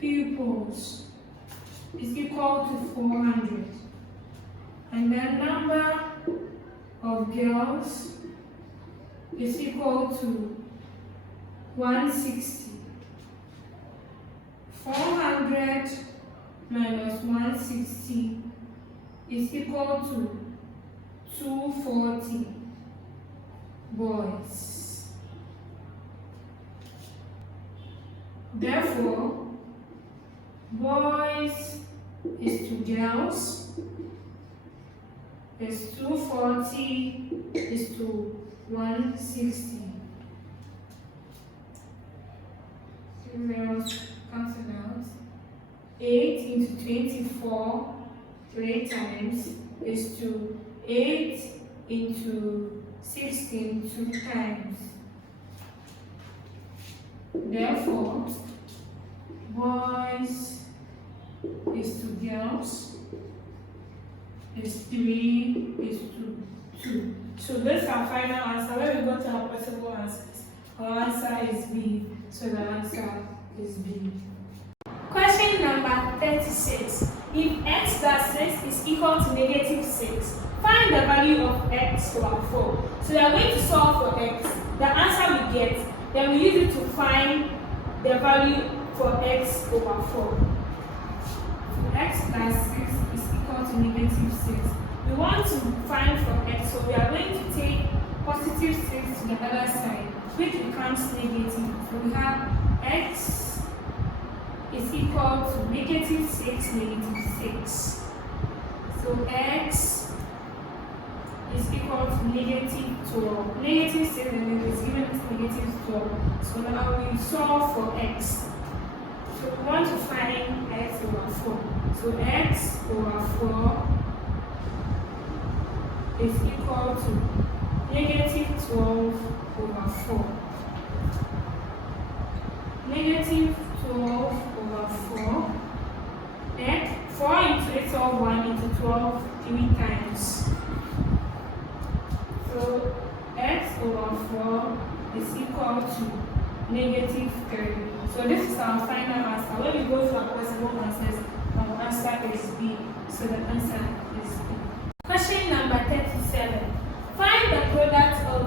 pupils. is equal to 400. And then number of girls is equal to 160. 400 minus 160 is equal to 240 boys. Therefore, boys is to girls is 240 is to 160. Zeros cancel out. 8 into 24 3 times is to 8 into 16 2 times. Therefore, boys is to girls is 3 is to 2. So this is our final answer. When we go to our possible answers, our answer is B. So the answer is B. Question number 36. If x plus 6 is equal to negative 6, find the value of x over 4. So we are going to solve for x. The answer we get, then we use it to find the value for x over 4. So x plus 6 is equal to negative 6. We want to find for x, so we are going to take positive 6 to the other side, which becomes negative. So we have x is equal to negative 6, negative 6. So x is equal to negative 12. Negative 6 is given as negative 12. So now we solve for x. So we want to find x over 4. So x over 4 is equal to negative 12 over 4. Negative 12 over 4. And 4 into 8 or 1 into 12 3 times. So x over 4 is equal to negative 3. So this is our final answer. When we go to our possible answers, our answer is B. So the answer is B. Question number 37. Find the product of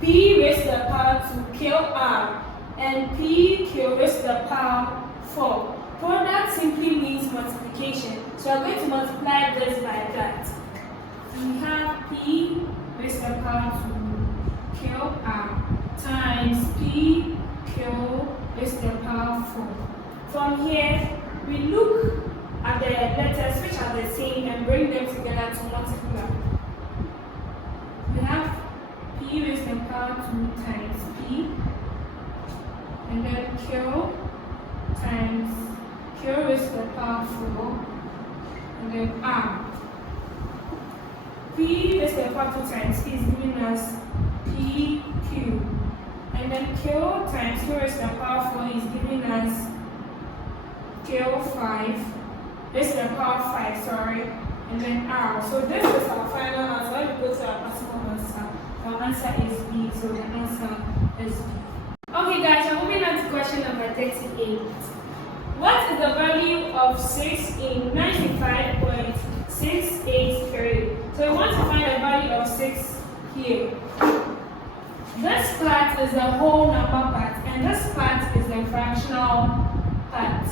p raised to the power 2 qr and p q raised to the power 4. Product simply means multiplication. So we are going to multiply this by that. We have p raised to the power 2 qr times p q raised to the power 4. From here, we look at the letters which are the same and bring them together to multiply. We have p raised to the power 2 times p, and then q times q raised to the power 4, and then r. P raised to the power 2 times p is giving us pq, and then q times q raised to the power 4 is giving us q5 raised to the power 5, sorry, and then r. So this is our final answer. When we go to our possible answer, our answer is B. So the answer is B. Okay guys, we're moving on to question number 38. What is the value of 6 in 95.68 period? So we want to find the value of 6 here. This part is the whole number part, and this part is the fractional part.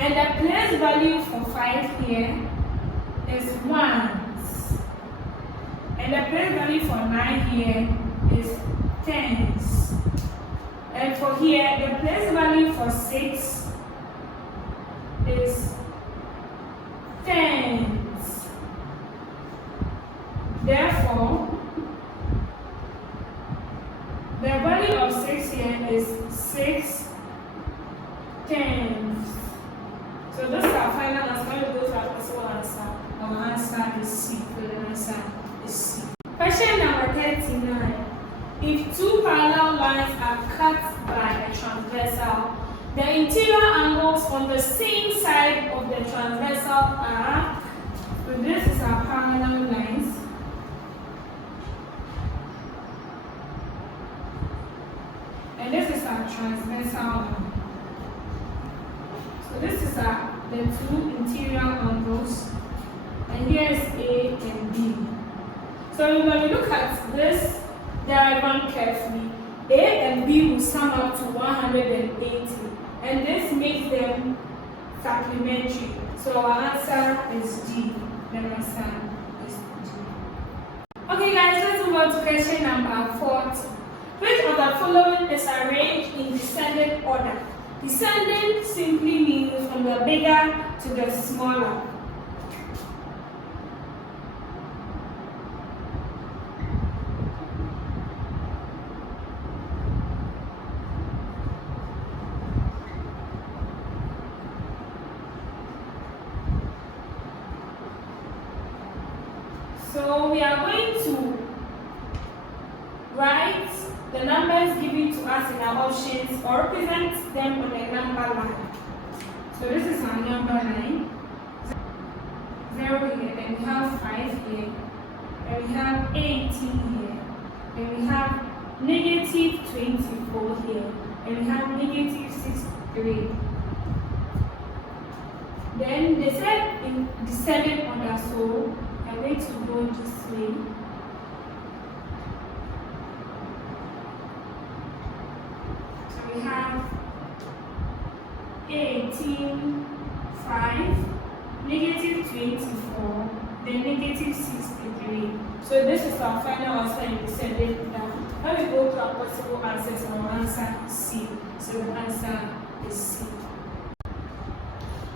And the place value for 5 here is 1s. And the place value for 9 here is 10s. And for here, the place value for 6 is 10s. Therefore, the value of 6 here is 6 tens. So this is our final answer. When we go to our possible answer, our answer is C. So the answer is C. Question number 39. If two parallel lines are cut by a transversal, the interior angles on the same side of the transversal are, so this is our parallel lines. And this is our transversal line. So this is our the two interior angles, and here's A and B. So when we look at this diagram carefully, A and B will sum up to 180, and this makes them supplementary. So our answer is D. The answer is D. Okay guys, let's move on to question number 40. Which of the following is arranged in descending order? Descending simply means from the bigger to the smaller. So we are going to write the numbers given to us in our options or represent them on a number line. So this is our number line. 0 here, then we have 5 here, then we have 18 here, then we have negative 24 here, and we have negative 63. Then they said in descending order, so I'm going to go this way. So we have 18, 5, negative 24, then negative 63. So this is our final answer in descending order. When we go to our possible answers, our answer is C. So the answer is C.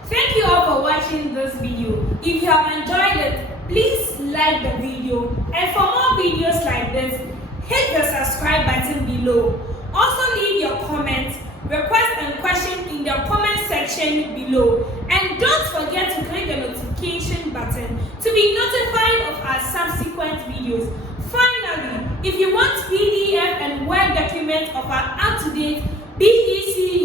Thank you all for watching this video. If you have enjoyed it, please like the video, and for more videos like this, hit the subscribe button below. Also leave your comments, requests and questions in the comment section below, and don't forget to click the notification button to be notified of our subsequent videos. Finally, if you want PDF and Word documents of our up-to-date BECE